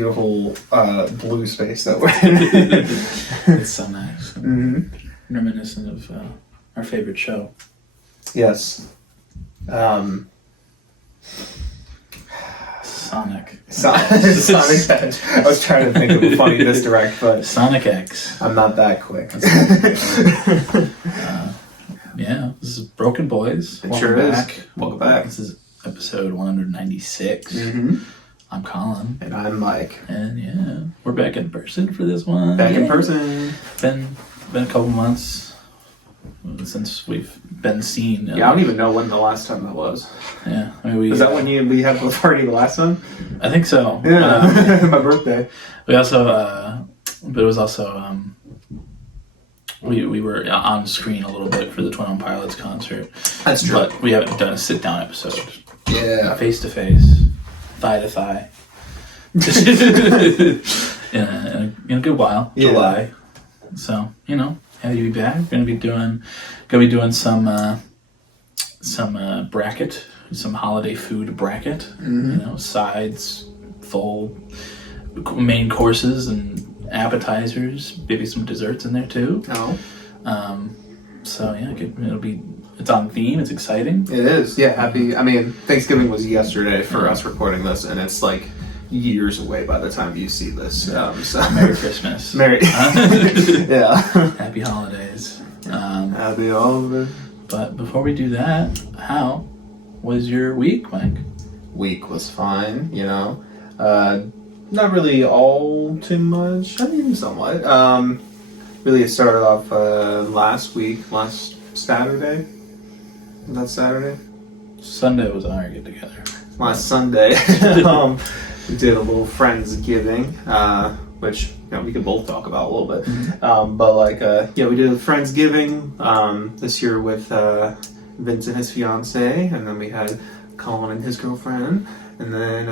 beautiful blue space that we're in. It's so nice. Reminiscent of our favorite show. Yes. Sonic. Sonic Edge. I was trying to think of a funny misdirect, but Sonic X. I'm not that quick. Yeah, this is BrokeN Boys. It sure is. Welcome back. This is episode 196. I'm Colin. And I'm Mike. And yeah, we're back in person for this one. Back in person. Been a couple months since we've been seen. Yeah, I don't even know when the last time that was. Yeah, I mean, was that when we had the party the last time? I think so. Yeah, my birthday. We also, but it was also, we were on screen a little bit for the 21 Pilots concert. That's true. But we haven't done a sit down episode. Yeah. Face to face, thigh to thigh. in a good while. Yeah. July. So, happy to be back. Gonna be doing some bracket, some holiday food bracket. Sides, full main courses and appetizers, maybe some desserts in there too. Oh. So yeah, it's on theme. It's exciting. It is. Yeah. Happy. I mean, Thanksgiving was yesterday for us recording this, and it's like years away by the time you see this. So Merry Christmas. Merry. Yeah. Happy holidays. Happy holidays. But before we do that, how was your week, Mike? Week was fine. Not really all too much. I mean, somewhat. Really, it started off last Saturday. That Saturday? Sunday was our get together. Last Sunday, we did a little Friendsgiving, which we could both talk about a little bit. We did a Friendsgiving this year with Vince and his fiance, and then we had Colin and his girlfriend. And then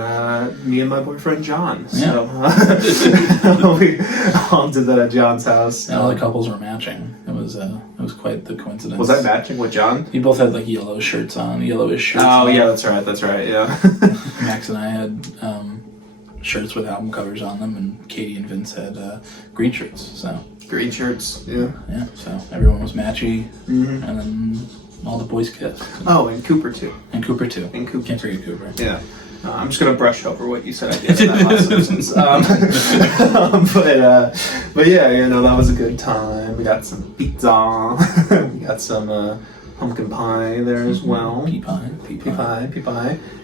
me and my boyfriend John. So we all did that at John's house. And all the couples were matching. It was quite the coincidence. Was that matching with John? You both had like yellowish shirts on. Oh yeah, that's right. Yeah. Max and I had shirts with album covers on them, and Katie and Vince had green shirts. So green shirts. Yeah. Yeah. So everyone was matchy, and then all the boys kissed. Oh, and Cooper too. And Cooper too. And Cooper. Can't forget Cooper. Yeah. I'm just gonna brush over what you said. I did in that last sentence. But yeah, that was a good time. We got some pizza. We got some pumpkin pie there as well. Pea pie,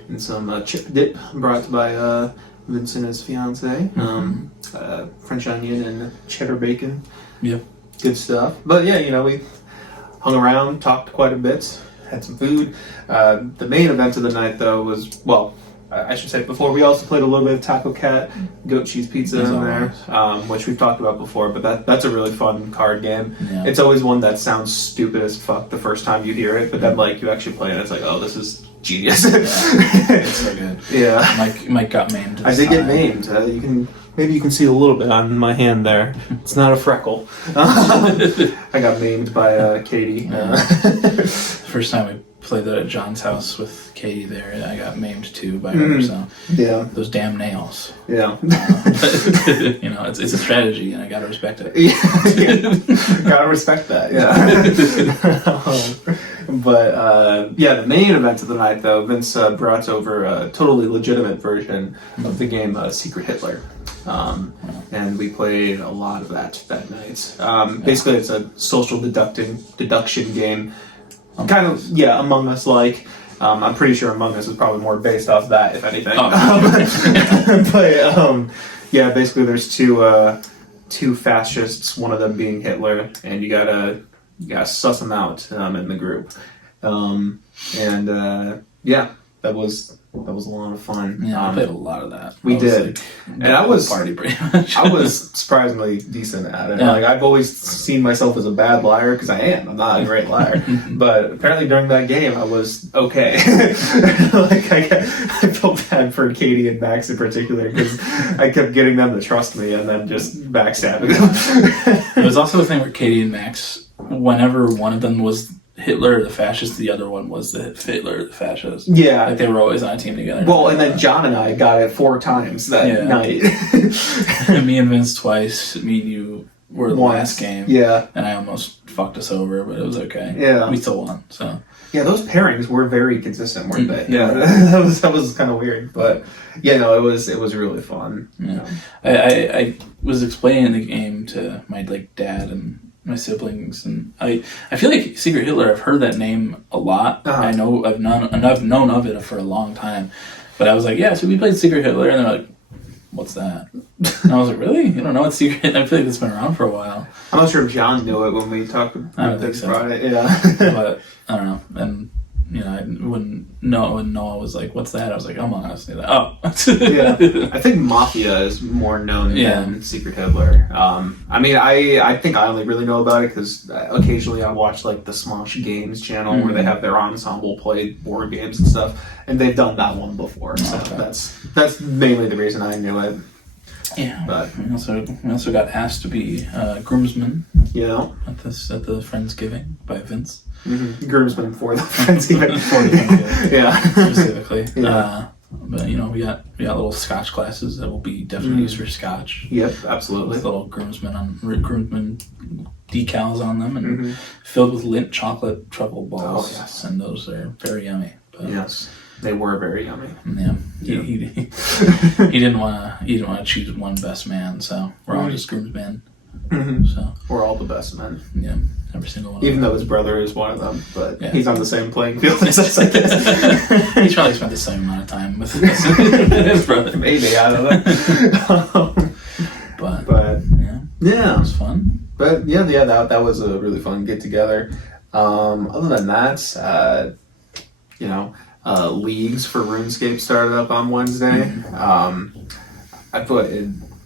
and some chip dip brought by Vince and his fiance. French onion and cheddar bacon. Yep. Good stuff. But yeah, we hung around, talked quite a bit, had some food. The main event of the night, though, was, I should say before, we also played a little bit of Taco Cat, goat cheese pizza in there, which we've talked about before, but that's a really fun card game. Yeah. It's always one that sounds stupid as fuck the first time you hear it, but then you actually play it and it's like, oh, this is genius. It's so good. Yeah. Mike got maimed. I did get maimed. Maybe you can see a little bit on my hand there. It's not a freckle. I got maimed by Katie. First time we played that at John's house with Katie there, I got maimed too by her. So yeah, those damn nails. Yeah. It's a strategy, and I gotta respect it. Yeah. Gotta respect that. Yeah. The main event of the night, though, Vince brought over a totally legitimate version of the game Secret Hitler. And we played a lot of that night. Basically, it's a social deduction game. Kind of, Among Us like. I'm pretty sure Among Us is probably more based off that, if anything. Basically there's two fascists, one of them being Hitler, and you gotta suss them out in the group. That was a lot of fun. Yeah, I played a lot of that. We did. And I was party pretty much. I was surprisingly decent at it. Yeah. I've always seen myself as a bad liar, because I am. I'm not a great liar. But apparently during that game, I was okay. I felt bad for Katie and Max in particular, because I kept getting them to trust me and then just backstabbing them. It was also a thing where Katie and Max, whenever one of them was Hitler or the fascist. The other one was the Hitler or the fascist. Yeah. Like they were always on a team together. Well, and then John and I got it 4 times that night. Me and Vince twice. Me and you were the last game. Yeah. And I almost fucked us over, but it was okay. Yeah. We still won, so. Yeah, those pairings were very consistent, weren't they? Yeah. that was kind of weird, but yeah, no, it was really fun. Yeah. I was explaining the game to my dad and my siblings, and I feel like Secret Hitler. I've heard that name a lot. Uh-huh. I've known of it for a long time, but I was like, yeah, so we played Secret Hitler, and they're like, what's that? And I was like, really? You don't know what Secret? I feel like it's been around for a while. I'm not sure if John knew it when we talked about I don't think so. Friday. Yeah, but I don't know, and. I wouldn't know when Noah was like, what's that? I was like, Among Us. Like, oh. Yeah. I think Mafia is more known than Secret Hitler. I mean, I think I only really know about it because occasionally I watch like the Smosh Games channel where they have their ensemble play board games and stuff, and they've done that one before. So that's mainly the reason I knew it. Yeah. But we also got asked to be groomsmen. At the Friendsgiving by Vince. Mm-hmm. Groomsmen for the Friendsgiving. Yeah. Specifically. Yeah. But we got little Scotch glasses that will be definitely used for Scotch. Yep, absolutely. With little groomsmen decals on them and filled with Lindt chocolate truffle balls. Oh, yes. And those are very yummy. But, yes. They were very yummy. Yeah. He didn't want to choose one best man, so we're all just groomsmen. Mm-hmm. So we're all the best men. Yeah, every single one. Even though his brother is one of them, but he's on the same playing field as us, I guess. He's probably spent the same amount of time with his brother. Maybe, I don't know. but yeah, it was fun. But that was a really fun get together. Other than that, leagues for RuneScape started up on Wednesday. I put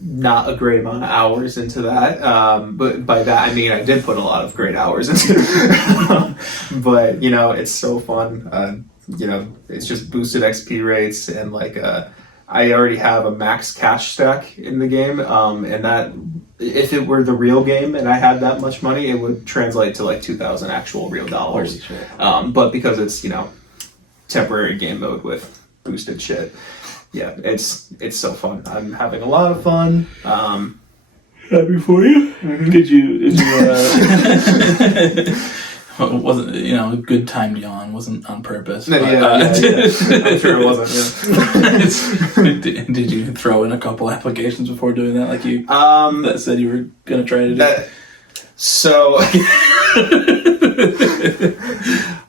not a great amount of hours into that, but by that I mean I did put a lot of great hours into it. But it's so fun. It's just boosted XP rates, and I already have a max cash stack in the game, and that if it were the real game and I had that much money, it would translate to like 2,000 actual real dollars. But because it's temporary game mode with boosted shit, it's so fun. I'm having a lot of fun. Happy for you. Mm-hmm. Did you wasn't a good timed yawn, wasn't on purpose. But, I'm sure it wasn't. Did you throw in a couple applications before doing that, like you that said you were gonna try to do? So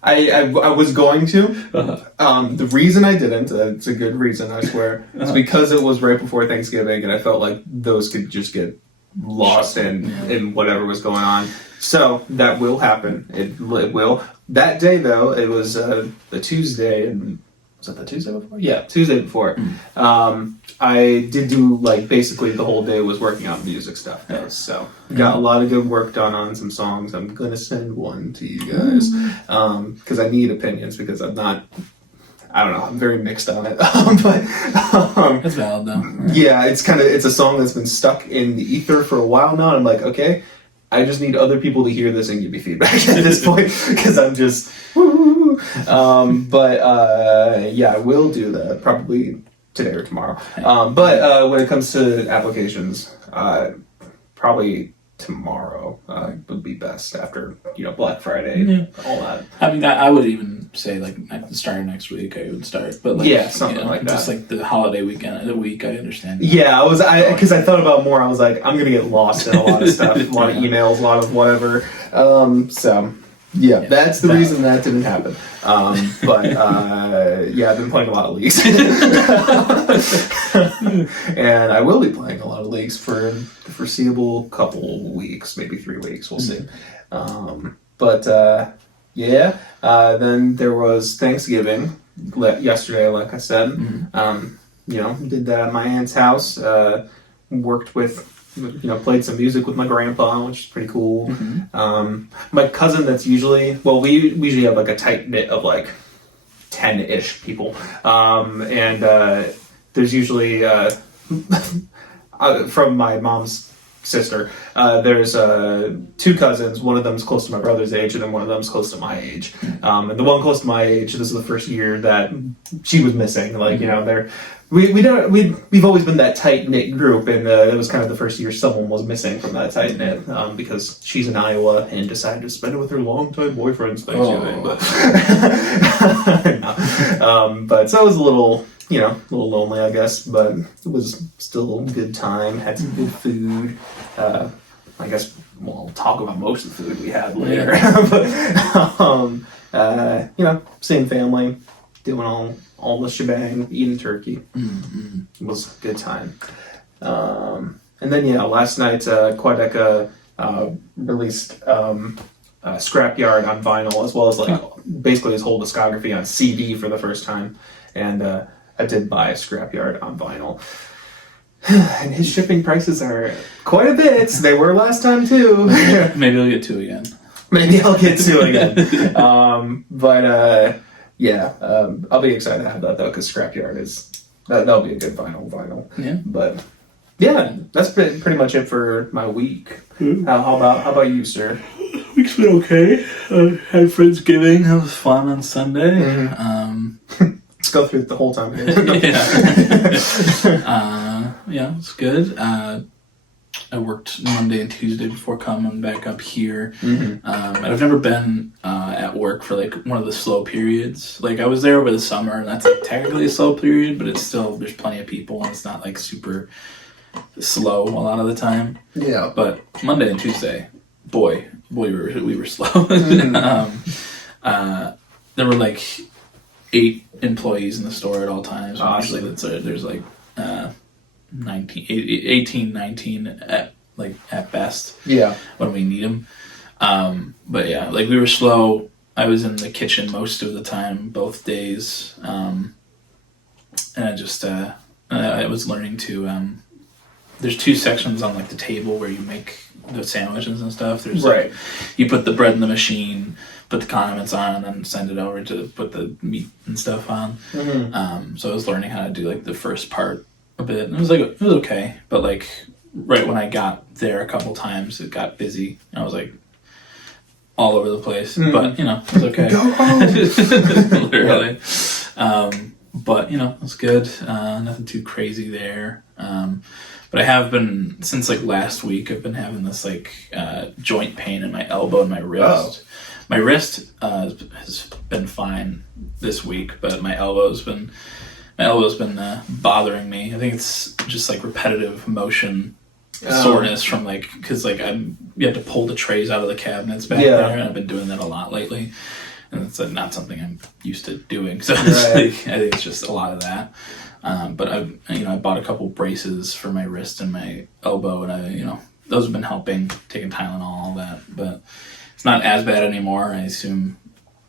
I was going to. The reason I didn't, it's a good reason, I swear, is because it was right before Thanksgiving and I felt like those could just get lost in whatever was going on. So that will happen. It will. That day, though, it was the Tuesday, and was that the Tuesday before? Yeah, Tuesday before. I did do basically the whole day was working on music stuff, though. So got a lot of good work done on some songs. I'm gonna send one to you guys because I need opinions because I'm not. I don't know. I'm very mixed on it, but it's valid though. Yeah, it's a song that's been stuck in the ether for a while now. And I'm like, okay, I just need other people to hear this and give me feedback at this point because I'm just. I will do that probably today or tomorrow. But when it comes to applications, probably tomorrow would be best after Black Friday, all that. I mean, I would even say starting next week I would start, but something like that. Just the holiday weekend, the week I understand. Yeah, because I thought about more. I was like, I'm gonna get lost in a lot of stuff, a lot of emails, a lot of whatever. That's the reason that didn't happen. I've been playing a lot of leagues. And I will be playing a lot of leagues for the foreseeable couple weeks, maybe 3 weeks, we'll see. Then there was Thanksgiving yesterday, like I said. Did that at my aunt's house, worked with played some music with my grandpa, which is pretty cool. My cousin, that's usually, we usually have a tight knit of 10-ish people. There's usually, from my mom's sister. There's two cousins. One of them's close to my brother's age, and then one of them's close to my age. And the one close to my age, this is the first year that she was missing. Like, you know, we've always been that tight knit group, and it was kind of the first year someone was missing from that tight knit because she's in Iowa and decided to spend it with her longtime boyfriend's Thanksgiving. But so it was a little lonely, I guess, but it was still a good time. Had some good food. I guess we'll talk about most of the food we had later. But, you know, same family, doing all the shebang, eating turkey. Mm-hmm. It was a good time. And then, last night, Quedeca released Scrapyard on vinyl, as well as basically his whole discography on CD for the first time. And I did buy Scrapyard on vinyl. And his shipping prices are quite a bit. They were last time too. Maybe I'll get two again. Maybe I'll get two again. I'll be excited to have that though, because Scrapyard that'll be a good vinyl. Yeah. But yeah, that's pretty much it for my week. Mm-hmm. How about you, sir? Week's been okay. I had Friendsgiving. That was fun on Sunday. Mm-hmm. Let's go through it the whole time. Yeah, it's good. I worked Monday and Tuesday before coming back up here. Mm-hmm. And I've never been at work for like one of the slow periods. Like I was there over the summer, and that's like technically a slow period, but it's still, there's plenty of people, and it's not like super slow a lot of the time. Yeah. But Monday and Tuesday, boy, we were slow. Mm-hmm. There were like 8 employees in the store at all times. Awesome. Usually there's like 18, 19 at best. Yeah. When we need them. But yeah, like we were slow. I was in the kitchen most of the time, both days. And I just, I was learning to, there's 2 sections on like the table where you make the sandwiches and stuff. There's right. You put the bread in the machine, put the condiments on, and then send it over to put the meat and stuff on. Mm-hmm. So I was learning how to do like the first part a bit. And it was okay, but like right when I got there a couple times, it got busy. I was like all over the place, but you know, it was okay. Go home. Literally. But you know, it was good. Nothing too crazy there. But I have been, since like last week, I've been having this like joint pain in my elbow and my wrist. Oh. My wrist has been fine this week, but my elbow's been bothering me. I think it's just like repetitive motion soreness from like, because like you have to pull the trays out of the cabinets back there, and I've been doing that a lot lately, and it's not something I'm used to doing. So it's like, I think it's just a lot of that. But I bought a couple braces for my wrist and my elbow, and those have been helping, taking Tylenol, all that. But it's not as bad anymore. I assume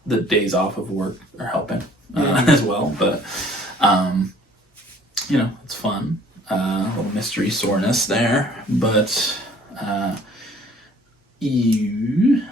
the days off of work are helping as well. But it's fun. A little mystery soreness there. But me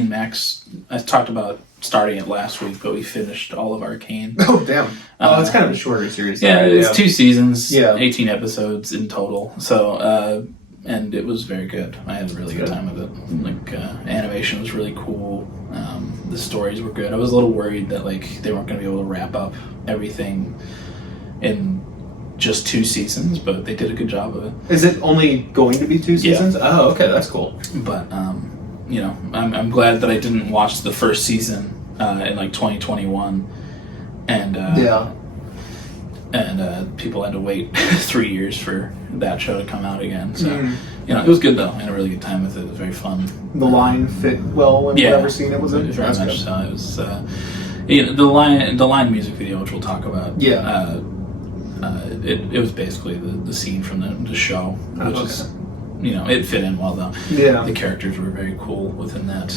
and Max, I talked about starting it last week, but we finished all of Arcane. Oh, damn. It's kind of a shorter series. Yeah, it's 2 seasons, 18 episodes in total. So, and it was very good. I had a really good time with it. Like, animation was really cool. The stories were good. I was a little worried that, like, they weren't going to be able to wrap up everything in just 2 seasons, but they did a good job of it. Is it only going to be 2 seasons? Yeah. Oh, okay, that's cool. But, I'm glad that I didn't watch the first season in like 2021, and people had to wait 3 years for that show to come out again. So it was good though. I had a really good time with it. It was very fun. The line fit well in whatever scene it was in. Very much good. So. It was the line music video, which we'll talk about. Yeah. It was basically the scene from the show, which is. It fit in well though. Yeah. The characters were very cool within that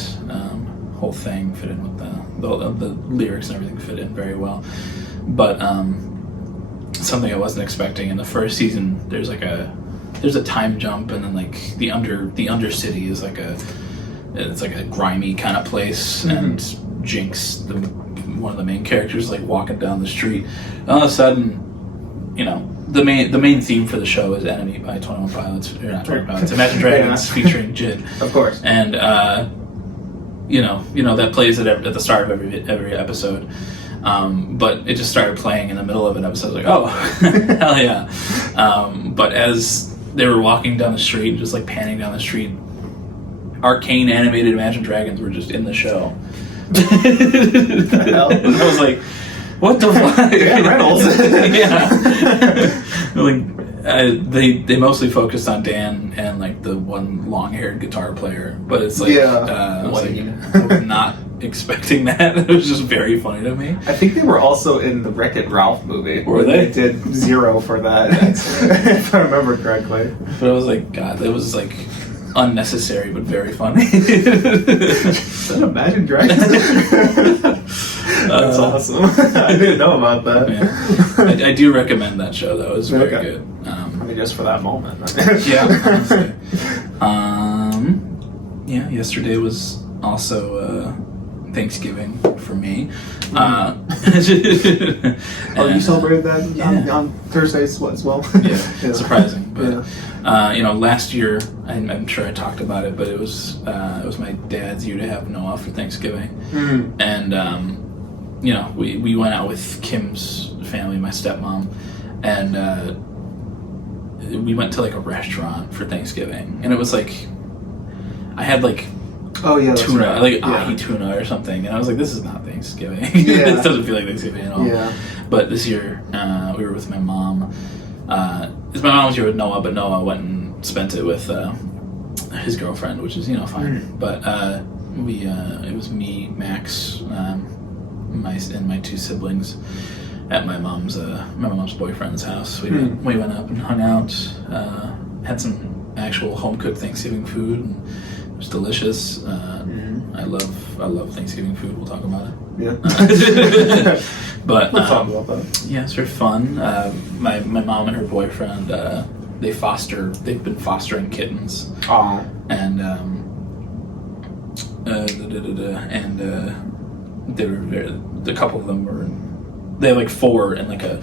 whole thing. Fit in with the lyrics and everything fit in very well. But something I wasn't expecting in the first season. There's a time jump, and then like the Undercity is like a grimy kind of place, and Jinx, one of the main characters, like walking down the street. And all of a sudden, the main theme for the show is Enemy by 21 Pilots. Or not 21 Pilots, Imagine Dragons featuring Jid. Of course. And you know that plays at the start of every episode. But it just started playing in the middle of an episode. I was like, oh, hell yeah. But as they were walking down the street, just like panning down the street, arcane animated Imagine Dragons were just in the show. The hell? I was like, what the fuck? Dan Reynolds. Yeah. Like, they mostly focused on Dan and like the one long-haired guitar player, but it's like, I was not expecting that. It was just very funny to me. I think they were also in the Wreck-It Ralph movie. Were they? They did 0 for that, if I remember correctly. But I was like, God, that was like unnecessary but very funny. Is that Imagine Dragons? That's awesome. I didn't know about that. Yeah. I do recommend that show though. It was very good. I mean, just for that moment. Yeah. Yesterday was also Thanksgiving for me. You celebrated that on Thursdays as well? Yeah, surprising. But last year, I'm sure I talked about it, but it was my dad's year to have Noah for Thanksgiving, and we went out with Kim's family, my stepmom, and we went to like a restaurant for Thanksgiving, and it was like I had like. Oh yeah, tuna, right. like ahi tuna or something, and I was like, "This is not Thanksgiving. Yeah. This doesn't feel like Thanksgiving at all." Yeah. But this year, we were with my mom. My mom was here with Noah, but Noah went and spent it with his girlfriend, which is fine. But it was me, Max, my 2 siblings at my mom's boyfriend's house. We went up and hung out, had some actual home cooked Thanksgiving food. And it was delicious. I love Thanksgiving food. We'll talk about it. Yeah. But we'll talk about that. Yeah, it's very fun. My mom and her boyfriend they've been fostering kittens. Aww. And they were a couple of them were. They have like 4 in like a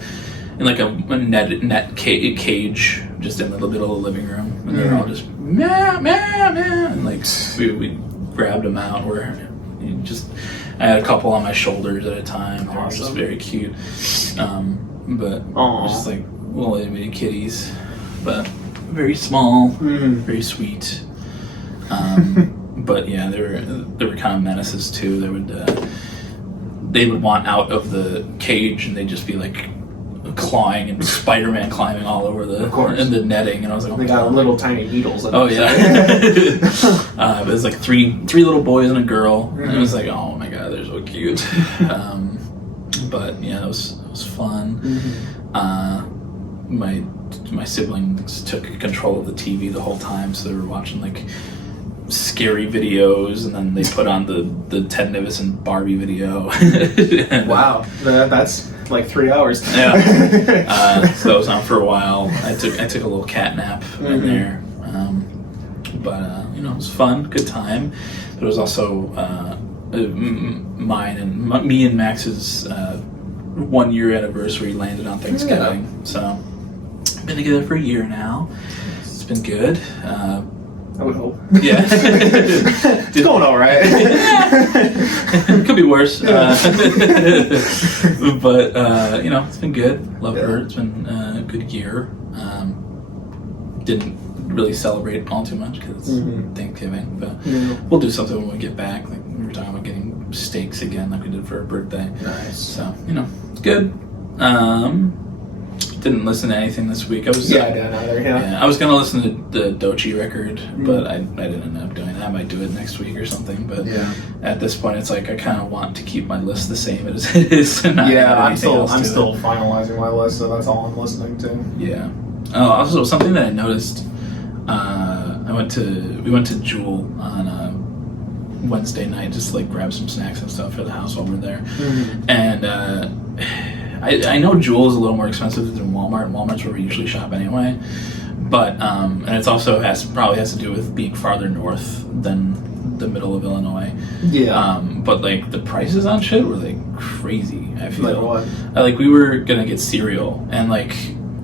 net cage just in the middle of the living room, and they're all just meow meow meow, and like we grabbed them out. I had a couple on my shoulders at a time. They were just very cute, but just like little itty kitties, but very small, very sweet. But yeah, they were kind of menaces too. They would want out of the cage, and they'd just be like clawing and Spider-Man climbing all over the netting, and I was like, oh, they got little tiny needles. Oh yeah. It was like three little boys and a girl, and it was like, oh my god, they're so cute. But yeah, it was fun. My siblings took control of the TV the whole time, so they were watching like scary videos, and then they put on the Ted Nivison Barbie video. Wow, that's like 3 hours. Yeah. So that was on for a while. I took a little cat nap in there, but it was fun, good time. But it was also me and Max's 1 year anniversary landed on Thanksgiving. Yeah. So been together for a year now. It's been good. I would hope. Yeah. It's going all right. Could be worse. But, it's been good. Love her. It's been a good year. Didn't really celebrate all too much because it's Thanksgiving. But we'll do something when we get back. Like we were talking about getting steaks again like we did for her birthday. Nice. So, it's good. Didn't listen to anything this week. I didn't either. Yeah. I was gonna listen to the Doechii record, but I didn't end up doing that. I might do it next week or something. But at this point, it's like I kind of want to keep my list the same as it is. And I'm still finalizing my list, so that's all I'm listening to. Yeah. Oh, also something that I noticed. We went to Jewel on Wednesday night just to like grab some snacks and stuff for the house while we're there, and. I know Jewel is a little more expensive than Walmart. Walmart's where we usually shop anyway, but and it's also probably has to do with being farther north than the middle of Illinois. Yeah. But like the prices on shit were like crazy. I feel like what? We were gonna get cereal, and like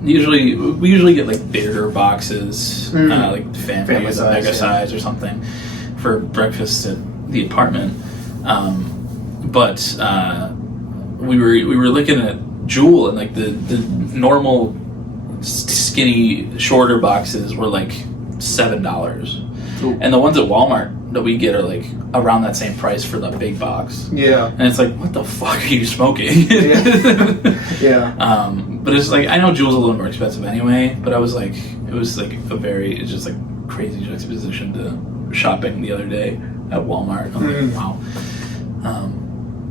we usually get like bigger boxes, like family size, mega size or something for breakfast at the apartment. But we were looking at Jewel, and like the normal skinny shorter boxes were like $7, and the ones at Walmart that we get are like around that same price for the big box. Yeah, and it's like, what the fuck are you smoking? But it's like, I know Jewel's a little more expensive anyway, but it was like it's just like crazy juxtaposition to shopping the other day at Walmart. I'm like, wow.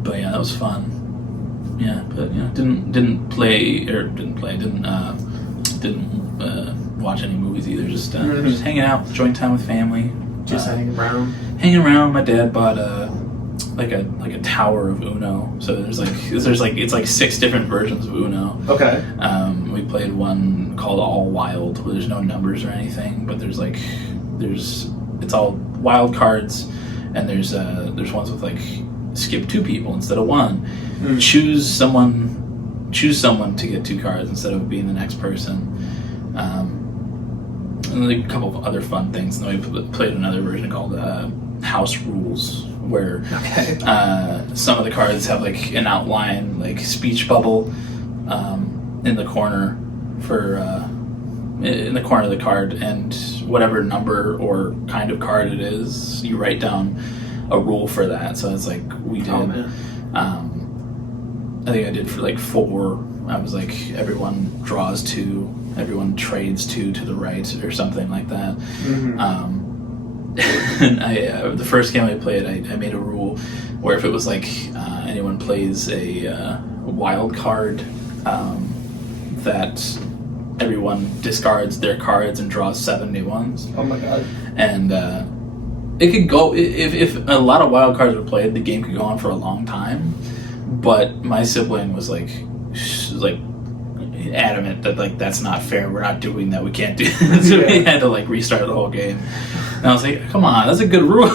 But yeah, that was fun. Yeah, but didn't watch any movies either. Just hanging out, enjoying time with family. Just hanging around. My dad bought a tower of Uno. So there's it's like 6 different versions of Uno. Okay. We played one called All Wild, where there's no numbers or anything, but it's all wild cards, and there's ones with like skip 2 people instead of 1. Choose someone to get 2 cards instead of being the next person. And like a couple of other fun things. And then we played another version called House Rules, where some of the cards have like an outline, like speech bubble in the corner in the corner of the card, and whatever number or kind of card it is, you write down a rule for that. So it's like we did. I think I did for like 4. I was like, everyone draws 2, everyone trades 2 to the right, or something like that. And the first game I played, I made a rule where if it was like anyone plays a wild card, that everyone discards their cards and draws 7 new ones. Oh my god! And it could go, if a lot of wild cards were played, the game could go on for a long time. But my sibling was like adamant that like, that's not fair. We're not doing that. We can't do that. So we had to like restart the whole game. And I was like, come on, that's a good rule.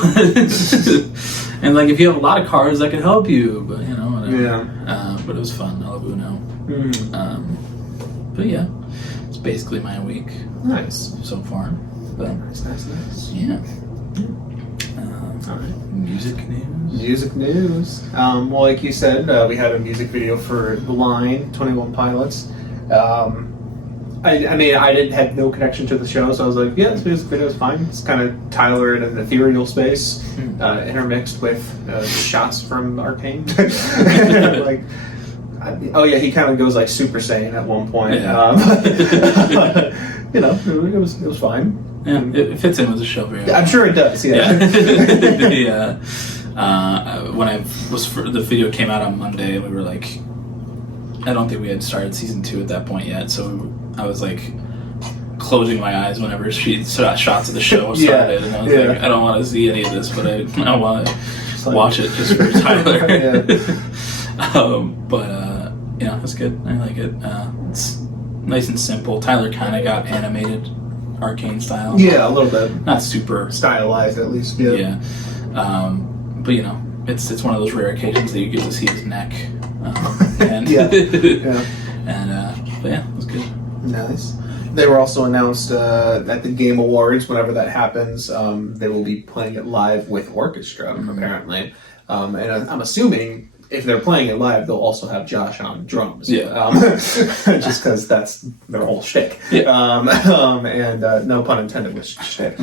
And like, if you have a lot of cards, that could help you. But whatever. Yeah. But it was fun. I love Uno. But yeah, it's basically my week. Nice so far. But nice. Yeah. All right. Music news. Well, like you said, we had a music video for The Line, 21 Pilots. I had no connection to the show, so I was like, yeah, this music video is fine. It's kind of Tyler in an ethereal space, intermixed with shots from Arcane. He kind of goes like Super Saiyan at one point. Yeah. It was fine. Yeah, it fits in with the show very well. I'm sure it does, yeah. When the video came out on Monday, we were like, I don't think we had started season 2 at that point yet, so I was like closing my eyes whenever shots of the show started, and I was like, I don't want to see any of this, but I want to watch it just for Tyler. It's good. I like it. It's nice and simple. Tyler kind of got animated Arcane style. Yeah, a little bit. Not super stylized, at least. Yeah. But it's one of those rare occasions that you get to see his neck. And but yeah, it was good. Nice. They were also announced at the Game Awards. Whenever that happens, they will be playing it live with orchestra, apparently. And I'm assuming if they're playing it live, they'll also have Josh on drums. Yeah. Just because that's their whole shtick. Yeah. And no pun intended with shtick.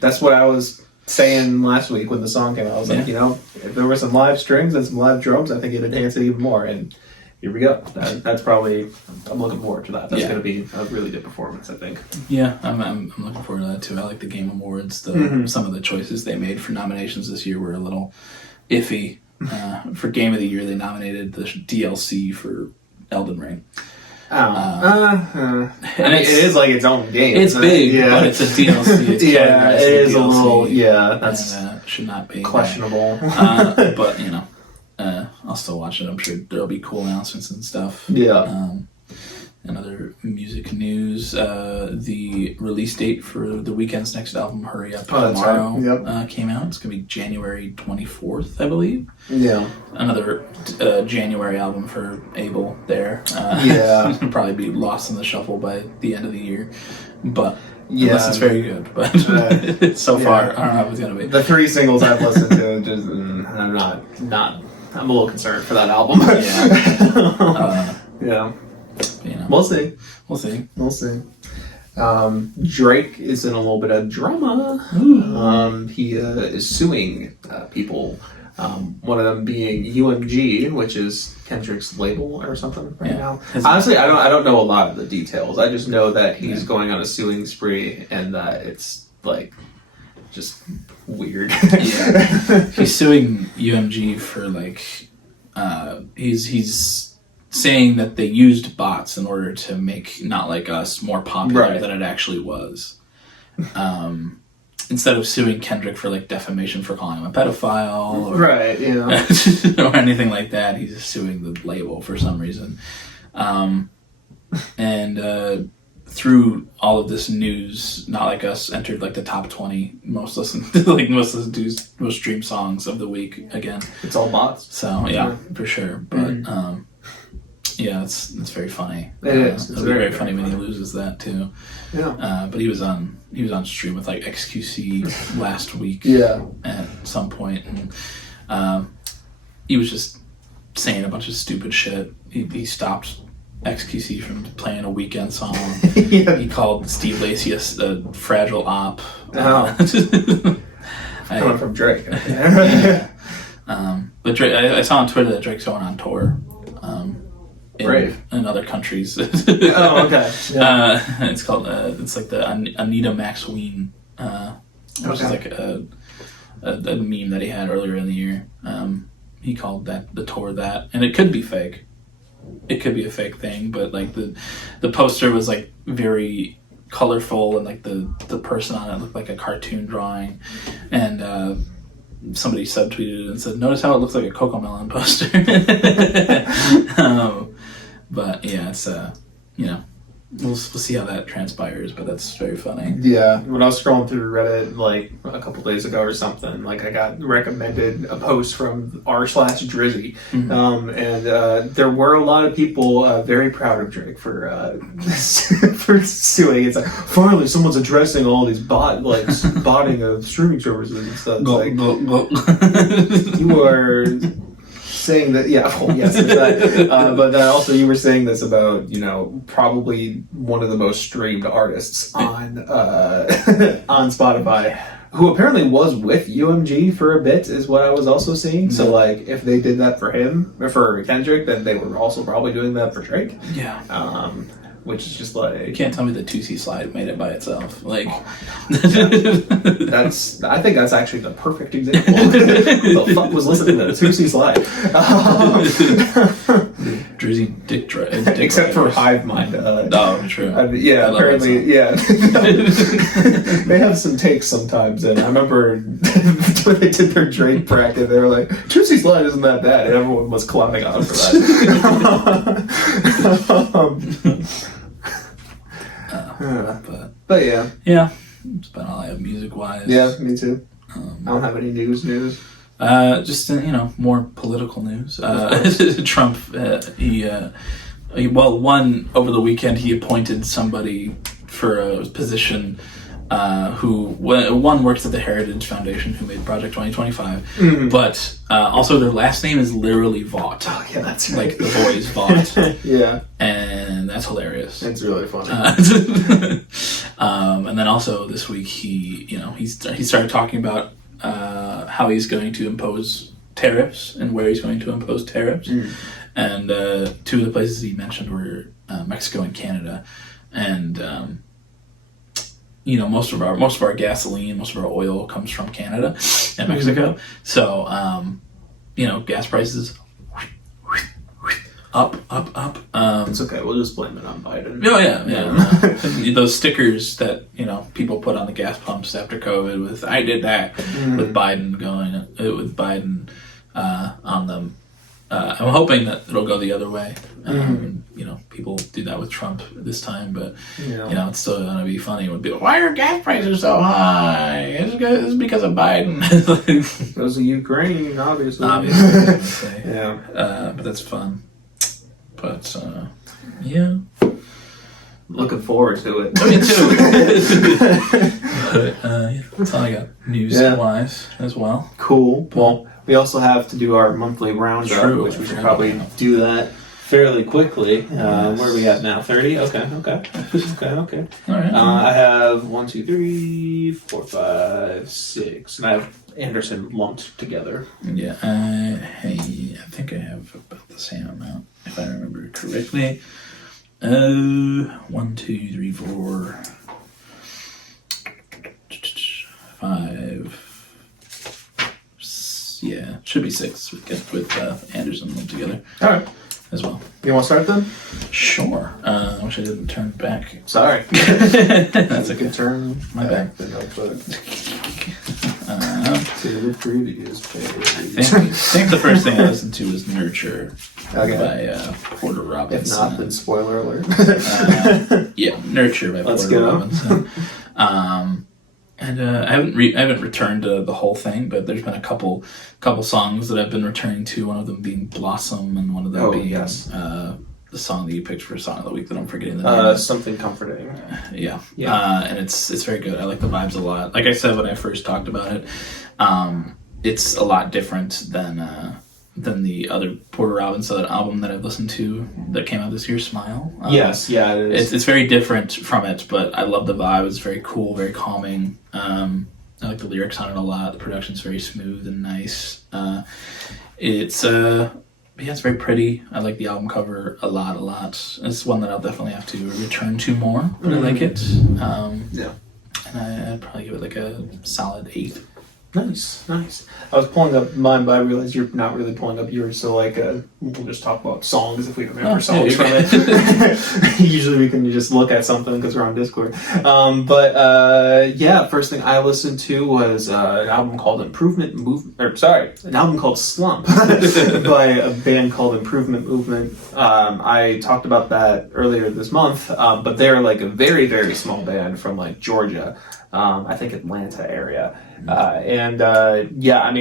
That's what I was saying last week when the song came out. I was like, if there were some live strings and some live drums, I think it'd enhance it even more. And here we go. That's probably, I'm looking forward to that. That's going to be a really good performance, I think. Yeah, I'm looking forward to that too. I like the Game Awards. Some of the choices they made for nominations this year were a little iffy. For Game of the Year, they nominated the DLC for Elden Ring. It is like its own game. It's big, but it's a DLC. It's it is a little. That's should not be questionable. But I'll still watch it. I'm sure there'll be cool announcements and stuff. Yeah. Another music news, the release date for The Weeknd's next album, Hurry Up Tomorrow, came out. It's going to be January 24th, I believe. Yeah. Another January album for Abel there. Probably be lost in the shuffle by the end of the year. But unless it's very good. But so far, I don't know how it's going to be. The 3 singles I've listened to, just, I'm not, I'm a little concerned for that album. Yeah. We'll see. Drake is in a little bit of drama. He is suing people. One of them being UMG, which is Kendrick's label or something now. Honestly, I don't know a lot of the details. I just know that he's going on a suing spree and that it's like just weird. He's suing UMG for like he's saying that they used bots in order to make Not Like Us more popular than it actually was. Instead of suing Kendrick for like defamation for calling him a pedophile or anything like that, he's suing the label for some reason. And through all of this news, Not Like Us entered like the top 20 most streamed songs of the week again. It's all bots. So for sure. But it's very funny. It is. It'll be very funny when he loses that too. Yeah. But he was on stream with like XQC last week. At some point, and he was just saying a bunch of stupid shit. He stopped XQC from playing a Weeknd song. He called Steve Lacy a fragile op. Coming from Drake. But Drake, I saw on Twitter that Drake's going on tour. In other countries. Okay. It's called it's like the Anita Maxween, which is like a meme that he had earlier in the year. He called the tour that, and it could be fake. It could be a fake thing, but like the poster was like very colorful, and like the person on it looked like a cartoon drawing, and somebody subtweeted it and said, "Notice how it looks like a Cocomelon poster." But it's we'll see how that transpires. But that's very funny. Yeah, when I was scrolling through Reddit like a couple days ago or something, like I got recommended a post from r/Drizzy, and there were a lot of people very proud of Drake for for suing. It's like finally someone's addressing all these botting of streaming services and stuff. You are saying that, there's that. But also you were saying this about, probably one of the most streamed artists on on Spotify, who apparently was with UMG for a bit, is what I was also seeing. So, like, if they did that for him, or for Kendrick, then they were also probably doing that for Drake. Yeah. Which is just like... You can't tell me the 2C slide made it by itself. Like... I think that's actually the perfect example. Who the fuck was listening to the 2C slide? Drizzy dick except for Hive Mind. True. Apparently, they have some takes sometimes, and I remember when they did their Drake bracket, they were like, 2C slide isn't that bad, and everyone was clowning on for that. But yeah. That's about all I have music-wise. Yeah, me too. I don't have any news. Just more political news. Trump, over the weekend he appointed somebody for a position one works at the Heritage Foundation, who made Project 2025, but also their last name is literally Vaught. Oh yeah, that's right. Like the boys Vaught. Yeah, and that's hilarious. It's really funny. And then also this week he started talking about how he's going to impose tariffs and where he's going to impose tariffs, and two of the places he mentioned were Mexico and Canada, and most of our gasoline, most of our oil comes from Canada and Mexico. So, gas prices up. It's okay. We'll just blame it on Biden. Oh yeah. Those stickers that people put on the gas pumps after COVID with "I did that" with Biden on them. I'm hoping that it'll go the other way. You know, people do that with Trump this time, but you know, it's still gonna be funny when people, why are gas prices so high? It's because of Biden. Because of Ukraine, obviously. Yeah. But that's fun. But yeah. Looking forward to it. Me too. But yeah, that's all I got news-wise as well. Cool. Well, we also have to do our monthly roundup, which we should probably do that fairly quickly. Where are we at now? 30? Okay. All right. I have 1, 2, 3, 4, 5, 6. And I have Anderson lumped together. Yeah. I think I have about the same amount, if I remember correctly. 1, 2, 3, 4, 5. Yeah, should be 6 with Anderson lumped together. All right. As well. You want to start then? Sure. I wish I didn't turn back. Sorry. That's a good turn. My bad. To the previous page. I think the first thing I listened to was Nurture by Porter Robinson. If not, then spoiler alert. Yeah, Nurture by Porter Robinson. And I haven't returned to the whole thing, but there's been a couple songs that I've been returning to. One of them being Blossom, and one of them being the song that you picked for Song of the Week that I'm forgetting the name. Something Comforting. Yeah. And it's very good. I like the vibes a lot. Like I said when I first talked about it, it's a lot different than the other Porter Robinson album that I've listened to that came out this year, Smile. Yes, yeah, it is. It's very different from it, but I love the vibe. It's very cool, very calming. I like the lyrics on it a lot. The production's very smooth and nice. It's very pretty. I like the album cover a lot. It's one that I'll definitely have to return to more, but I like it. And I'd probably give it like a solid 8. Nice. I was pulling up mine, but I realized you're not really pulling up yours, so we'll just talk about songs if we remember songs from it. Usually we can just look at something because we're on Discord. First thing I listened to was an album called an album called Slump by a band called Improvement Movement. I talked about that earlier this month, but they're like a very, very small band from like Georgia. I think Atlanta area.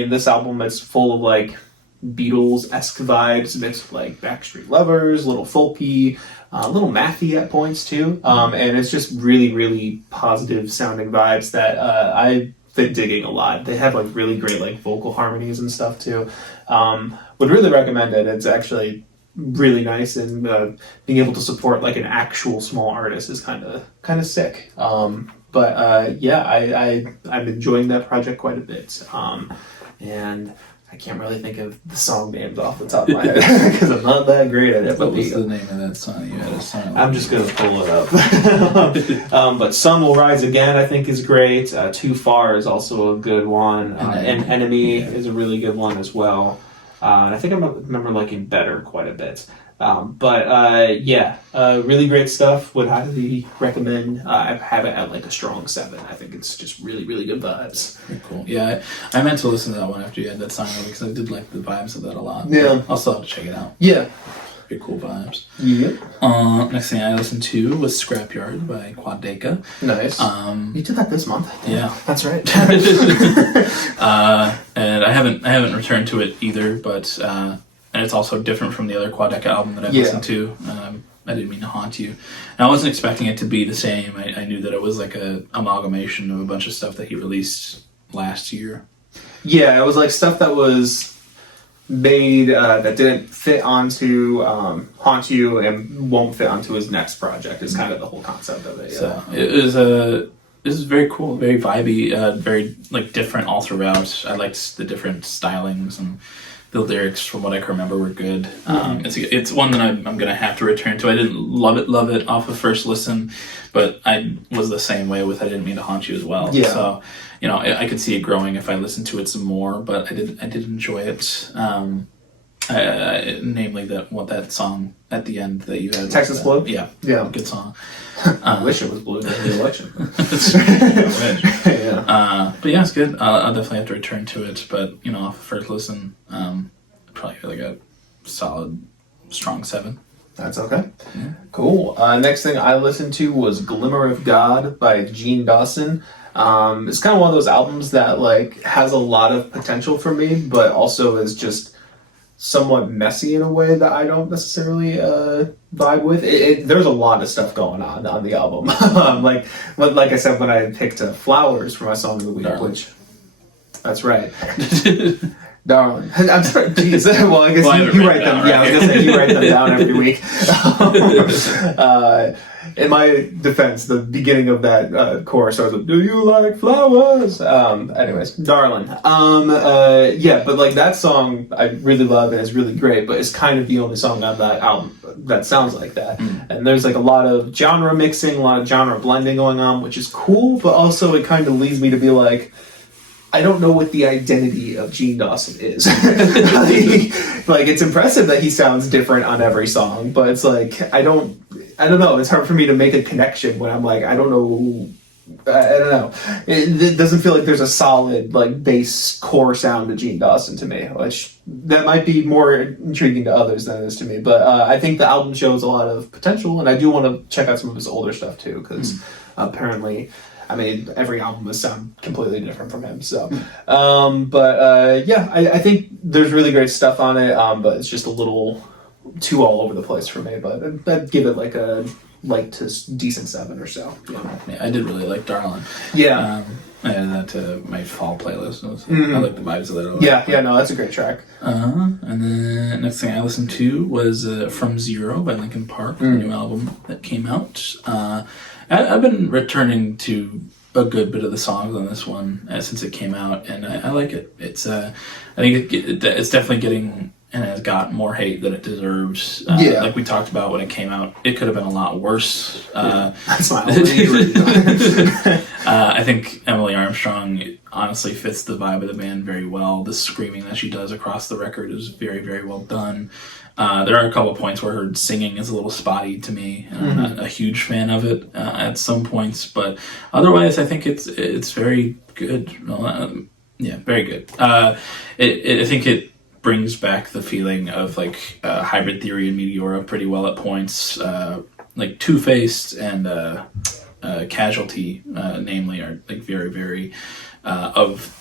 This album is full of like Beatles-esque vibes mixed with like Backstreet Lovers, a little folky, a little mathy at points too. And it's just really, really positive sounding vibes that I've been digging a lot. They have like really great like vocal harmonies and stuff too. Would really recommend it. It's actually really nice, and being able to support like an actual small artist is kind of sick. I'm enjoying that project quite a bit. And I can't really think of the song names off the top of my head because I'm not that great at it. What was the name of that song? You had a song. I'm just going to pull it up. But Sun Will Rise Again, I think, is great. Too Far is also a good one. And Enemy is a really good one as well. And I think I remember liking Better quite a bit. Really great stuff. Would highly recommend. I have it at like a strong 7. I think it's just really, really good vibes. Very cool. Yeah, I meant to listen to that one after you had that song because I did like the vibes of that a lot. Yeah, I'll still have to check it out. Yeah, very cool vibes. Yep. Next thing I listened to was Scrapyard by Quadeka. Nice. You did that this month. Yeah, that's right. And I haven't returned to it either, but. And it's also different from the other Quadeka album that I've listened to. I Didn't Mean to Haunt You. And I wasn't expecting it to be the same. I knew that it was like a amalgamation of a bunch of stuff that he released last year. Yeah, it was like stuff that was made that didn't fit onto Haunt You and won't fit onto his next project is kind of the whole concept of it. Yeah. So it was very cool, very vibey, very like different all throughout. I liked the different stylings, and the lyrics, from what I can remember, were good. It's one that I'm going to have to return to. I didn't love it off of first listen, but I was the same way with I Didn't Mean to Haunt You as well. Yeah. So, I could see it growing if I listened to it some more, but I did enjoy it. Namely that song at the end that you had. Texas Blue? Yeah. Good song. I wish it was blue during the election. But yeah, it's good. I'll definitely have to return to it, but off first listen, probably like a solid, strong 7. That's okay. Yeah. Cool. Next thing I listened to was Glimmer of God by Gene Dawson. It's kind of one of those albums that like has a lot of potential for me, but also is just somewhat messy in a way that I don't necessarily vibe with. There's a lot of stuff going on the album. like I said when I picked Flowers for my song of the week, which that's right. Darling. I'm sorry, geez. Well, I guess you write them. Right? Yeah, I was going to say you write them down every week. In my defense, the beginning of that chorus, I was like, "Do you like flowers?" Anyways, Darling. Yeah, but like that song, I really love and it's really great, but it's kind of the only song on that album that sounds like that. And there's like a lot of genre mixing, a lot of genre blending going on, which is cool, but also it kind of leads me to be like, I don't know what the identity of Gene Dawson is. Like, it's impressive that he sounds different on every song, but it's like, I don't know. It's hard for me to make a connection when I'm like, I don't know. It doesn't feel like there's a solid, like, bass core sound to Gene Dawson to me, which that might be more intriguing to others than it is to me. But I think the album shows a lot of potential, and I do want to check out some of his older stuff, too, because apparently... I mean, every album must sound completely different from him. So, I think there's really great stuff on it, but it's just a little too all over the place for me. But I'd give it like a light to decent 7 or so. Yeah, I did really like Darling. Yeah. I added that to my fall playlist. I like the vibes of that a lot. Yeah, no, that's a great track. And then next thing I listened to was From Zero by Linkin Park, the new album that came out. I've been returning to a good bit of the songs on this one since it came out, and I like it. It's I think it's definitely getting and has got more hate than it deserves. Like we talked about when it came out, it could have been a lot worse. That's my I think Emily Armstrong honestly fits the vibe of the band very well. The screaming that she does across the record is very, very well done. There are a couple of points where her singing is a little spotty to me, and I'm not a huge fan of it at some points, but otherwise I think it's very good. Very good. I think it brings back the feeling of like Hybrid Theory and Meteora pretty well at points. Like Two-Faced and Casualty, namely, are like very, very of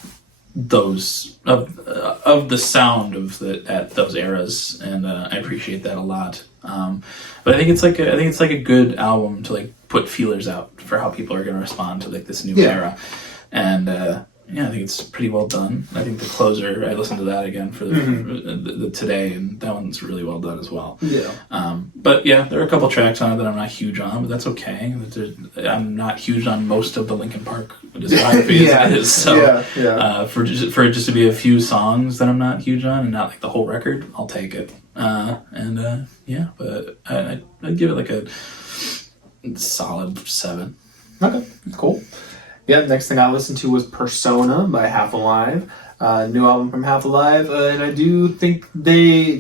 those of the sound of at those eras, and I appreciate that a lot. But I think it's like a good album to like put feelers out for how people are going to respond to like this new era, and I think it's pretty well done. I think the closer, I listened to that again for the today, and that one's really well done as well. But yeah, there are a couple tracks on it that I'm not huge on, but that's okay. I'm not huge on most of the Linkin Park discography as it is. So for it just to be a few songs that I'm not huge on and not like the whole record, I'll take it. But I'd give it like a solid 7. Okay, cool. Yeah, the next thing I listened to was Persona by Half Alive, new album from Half Alive, and I do think they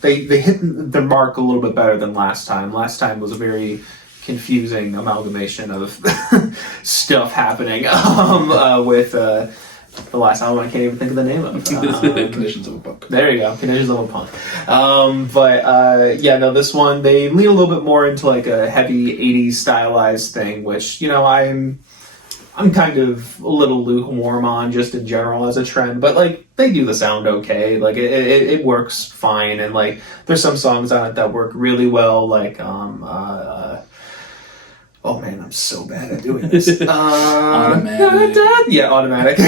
they hit the mark a little bit better than last time. Last time was a very confusing amalgamation of stuff happening with the last album I can't even think of the name of. Conditions of a Punk. There you go, Conditions of a Punk. This one, they lean a little bit more into like a heavy 80s stylized thing, which, I'm kind of a little lukewarm on just in general as a trend, but like they do the sound okay. Like it works fine, and like there's some songs on it that work really well, like oh man, I'm so bad at doing this. Automatic. Yeah, Automatic.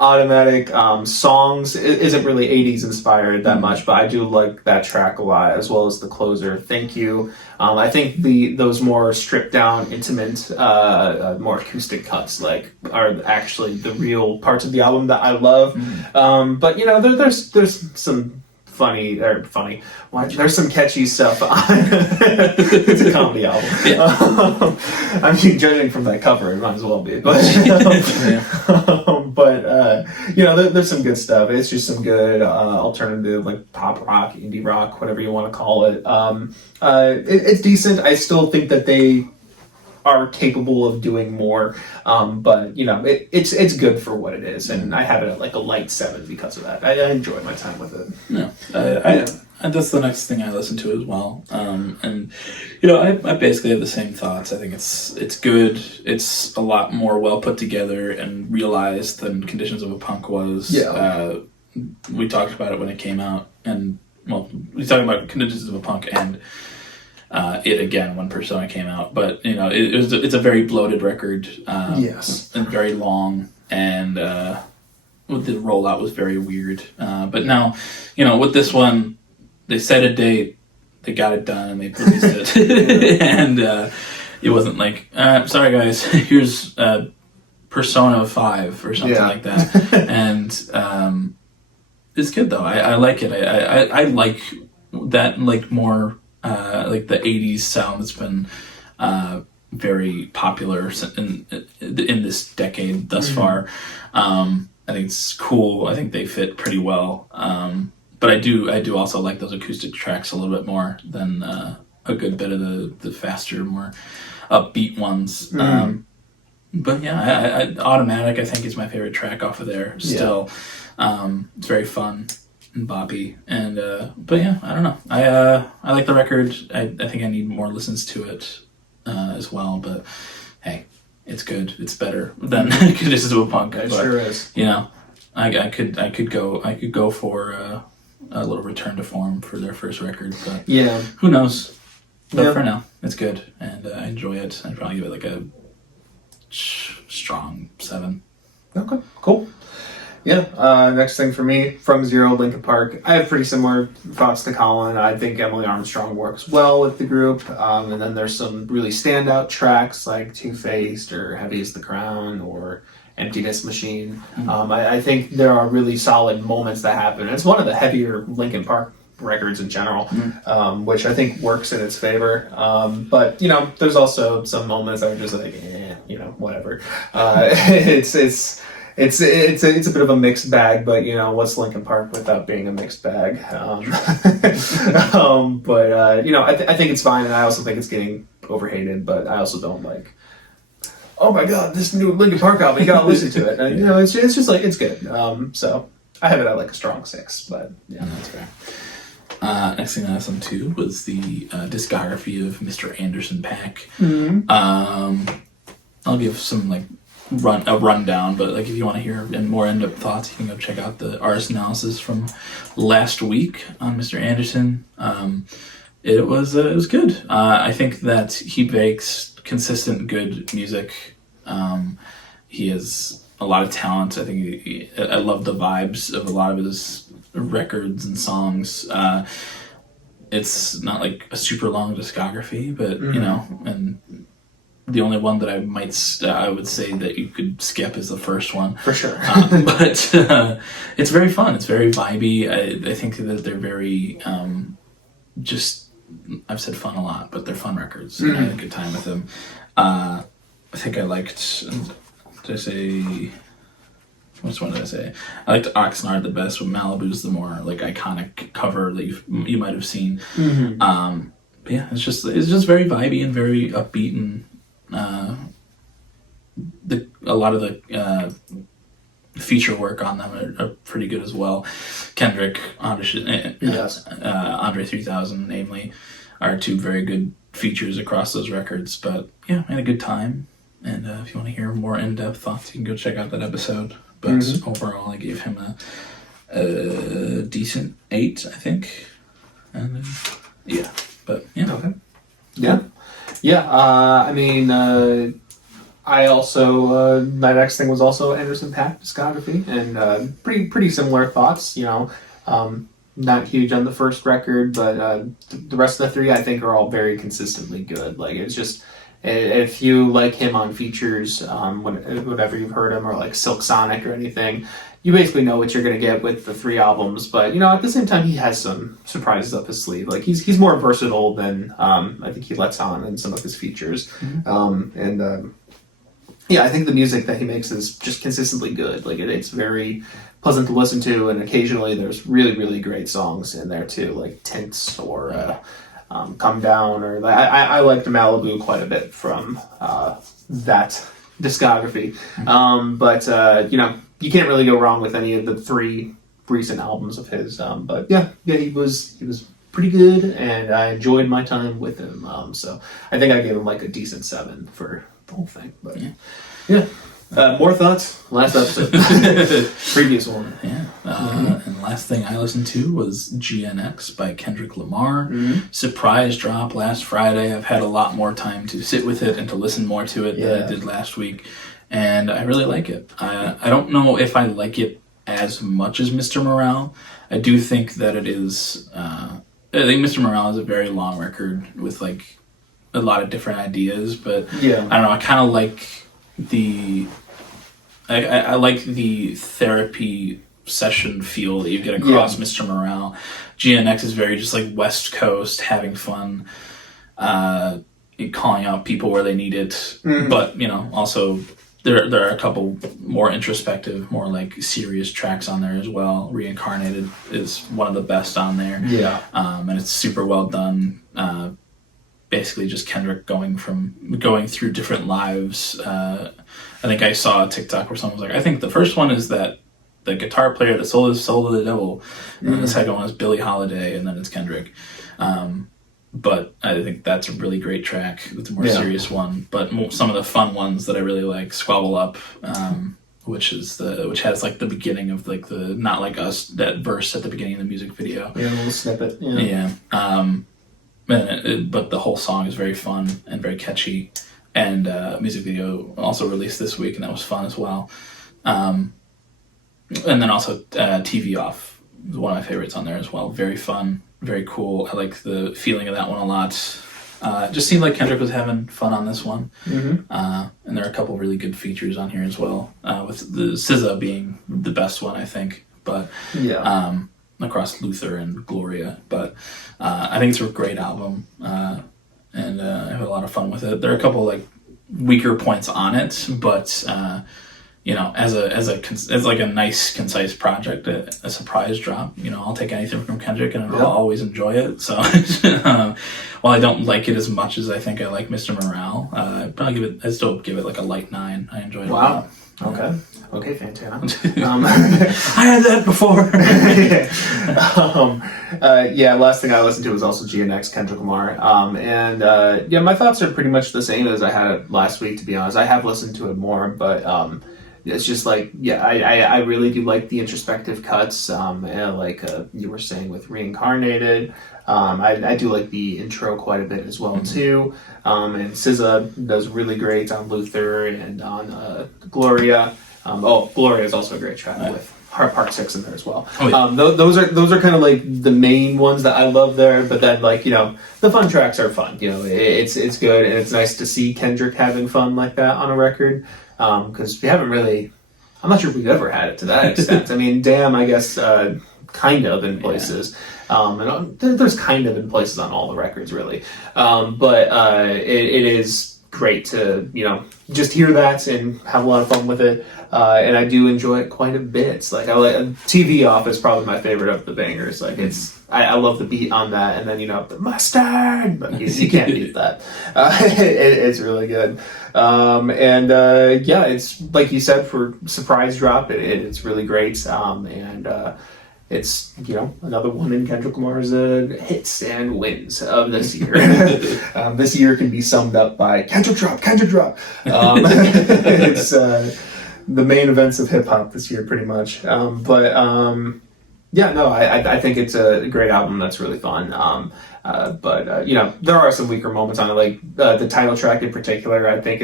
Automatic songs isn't really 80s inspired that much, but I do like that track a lot, as well as the closer, Thank You. I think those more stripped down, intimate, more acoustic cuts are actually the real parts of the album that I love. But there's some funny. There's some catchy stuff on it's a comedy album. I mean, judging from that cover, it might as well be. But there's some good stuff. It's just some good alternative, like pop rock, indie rock, whatever you want to call it. It's decent. I still think that they are capable of doing more. But it's good for what it is, and I have it at like a light 7 because of that. I enjoy my time with it. No, and that's the next thing I listen to as well. And I basically have the same thoughts. I think it's good. It's a lot more well put together and realized than Conditions of a Punk was. Yeah. We talked about it when it came out, and we talked about Conditions of a Punk and it again when Persona came out. But it's a very bloated record. Yes. And very long, and the rollout was very weird. But now, with this one, they set a date, they got it done, and they released it. And it wasn't like, sorry guys, here's Persona 5 or something like that. And it's good though. I like it. I like that, like more like the 80s sound that's been very popular in this decade thus far. I think it's cool. I think they fit pretty well. But I do also like those acoustic tracks a little bit more than a good bit of the faster, more upbeat ones. But yeah, Automatic I think is my favorite track off of there still. It's very fun and boppy, and but yeah, I don't know. I like the record. I think I need more listens to it as well. But hey, it's good. It's better than Conditions of a Punk. It sure is. I could go for a little return to form for their first record, but who knows? But for now, it's good, and I enjoy it. I'd probably give it like a strong 7. Okay, cool. Yeah, next thing for me, From Zero, Linkin Park. I have pretty similar thoughts to Colin. I think Emily Armstrong works well with the group. And then there's some really standout tracks like Two-Faced or Heavy as the Crown or Emptiness Machine. I think there are really solid moments that happen. It's one of the heavier Linkin Park records in general, which I think works in its favor. But there's also some moments that are just like, whatever. It's a bit of a mixed bag, but what's Linkin Park without being a mixed bag? But I think it's fine, and I also think it's getting overhated. But I also don't like, oh my god, this new Linkin Park album, you gotta listen to it. And, it's just like it's good. So I have it at like a strong 6. But yeah, that's fair. Next thing I listened to was the discography of Mr. Anderson .Paak. I'll give some a rundown, but if you want to hear more in-depth thoughts, you can go check out the artist analysis from last week on Mr. Anderson. It was good. I think that he makes consistent good music. He has a lot of talent. I think I love the vibes of a lot of his records and songs. It's not like a super long discography, but and the only one that I would say that you could skip is the first one. For sure. But it's very fun. It's very vibey. I think that they're very I've said fun a lot, but they're fun records. And I had a good time with them. I think I liked, which one did I say? I liked Oxnard the best, but Malibu's the more iconic cover that you might have seen. But yeah, it's just very vibey and very upbeat, and a lot of the feature work on them are pretty good as well. Kendrick, Andre 3000, namely, are 2 very good features across those records. But yeah, I had a good time, and if you want to hear more in-depth thoughts, you can go check out that episode. But overall, I gave him a decent 8, I think. And but yeah. Okay. Yeah. I also my next thing was also Anderson .Paak discography, and pretty similar thoughts. Not huge on the first record, but the rest of the 3 I think are all very consistently good. It's just, if you like him on features, whenever you've heard him, or Silk Sonic or anything, you basically know what you're going to get with the 3 albums. But at the same time, he has some surprises up his sleeve. He's more versatile than I think he lets on in some of his features. I think the music that he makes is just consistently good. It's very pleasant to listen to, and occasionally there's really, really great songs in there too, like Tints or Come Down, or I liked Malibu quite a bit from that discography. But you know, you can't really go wrong with any of the 3 recent albums of his. But yeah, he was pretty good, and I enjoyed my time with him. So I think I gave him like a decent 7 for the whole thing. But yeah. More thoughts? Last episode. Previous one. Yeah. And the last thing I listened to was GNX by Kendrick Lamar. Surprise drop last Friday. I've had a lot more time to sit with it and to listen more to it than I did last week. And I really like it. I don't know if I like it as much as Mr. Morale. I do think that it is... I think Mr. Morale is a very long record with like a lot of different ideas. But I don't know. I kind of like I like the therapy session feel that you get across Mr. Morale. GNX is very just like West Coast, having fun, calling out people where they need it. But, you know, also there are a couple more introspective, more like serious tracks on there as well. Reincarnated is one of the best on there. And it's super well done. Basically just Kendrick going through different lives. I think I saw a TikTok where someone was like, I think the first one is that the guitar player that sold his soul to the devil, and then the second one is Billie Holiday, and then it's Kendrick. But I think that's a really great track. It's a more serious one, but some of the fun ones that I really like, Squabble Up, which has like the beginning of like the Not Like Us, that verse at the beginning of the music video. Yeah, a little snippet. But the whole song is very fun and very catchy, and music video also released this week, and that was fun as well. And then also TV Off is one of my favorites on there as well. Very fun, very cool. I like the feeling of that one a lot. It just seemed like Kendrick was having fun on this one. And there are a couple really good features on here as well, with the SZA being the best one, I think. But across Luther and Gloria. But I think it's a great album, and I have a lot of fun with it. There are a couple like weaker points on it, but you know, as like a nice, concise project, a surprise drop. You know, I'll take anything from Kendrick, and I'll always enjoy it. So, while I don't like it as much as I think I like Mr. Morale, I still give it like a light 9. I enjoyed it a lot. Okay, fantastic. I had that before. Last thing I listened to was also GNX, Kendrick Lamar. My thoughts are pretty much the same as I had it last week, to be honest. I have listened to it more, but it's just like, I really do like the introspective cuts. And like you were saying with Reincarnated, I do like the intro quite a bit as well too. And SZA does really great on Luther and on Gloria. Gloria is also a great track with Part 6 in there as well. Those are kind of like the main ones that I love there. But then, like, you know, the fun tracks are fun. You know, it's good, and it's nice to see Kendrick having fun like that on a record. Because we haven't really, I'm not sure if we've ever had it to that extent. I mean, Damn, I guess, kind of in places. And there's kind of in places on all the records, really. But it is great to, you know, just hear that and have a lot of fun with it. And I do enjoy it quite a bit. Like, I like TV Off is probably my favorite of the bangers. Like, I love the beat on that, and then, you know, the mustard, but you can't beat that. It's really good. It's like you said, for surprise drop, it's really great. It's, you know, another one in Kendrick Lamar's hits and wins of this year. This year can be summed up by Kendrick drop. It's the main events of hip hop this year, pretty much. I think it's a great album that's really fun. You know, there are some weaker moments on it, like the title track in particular, I think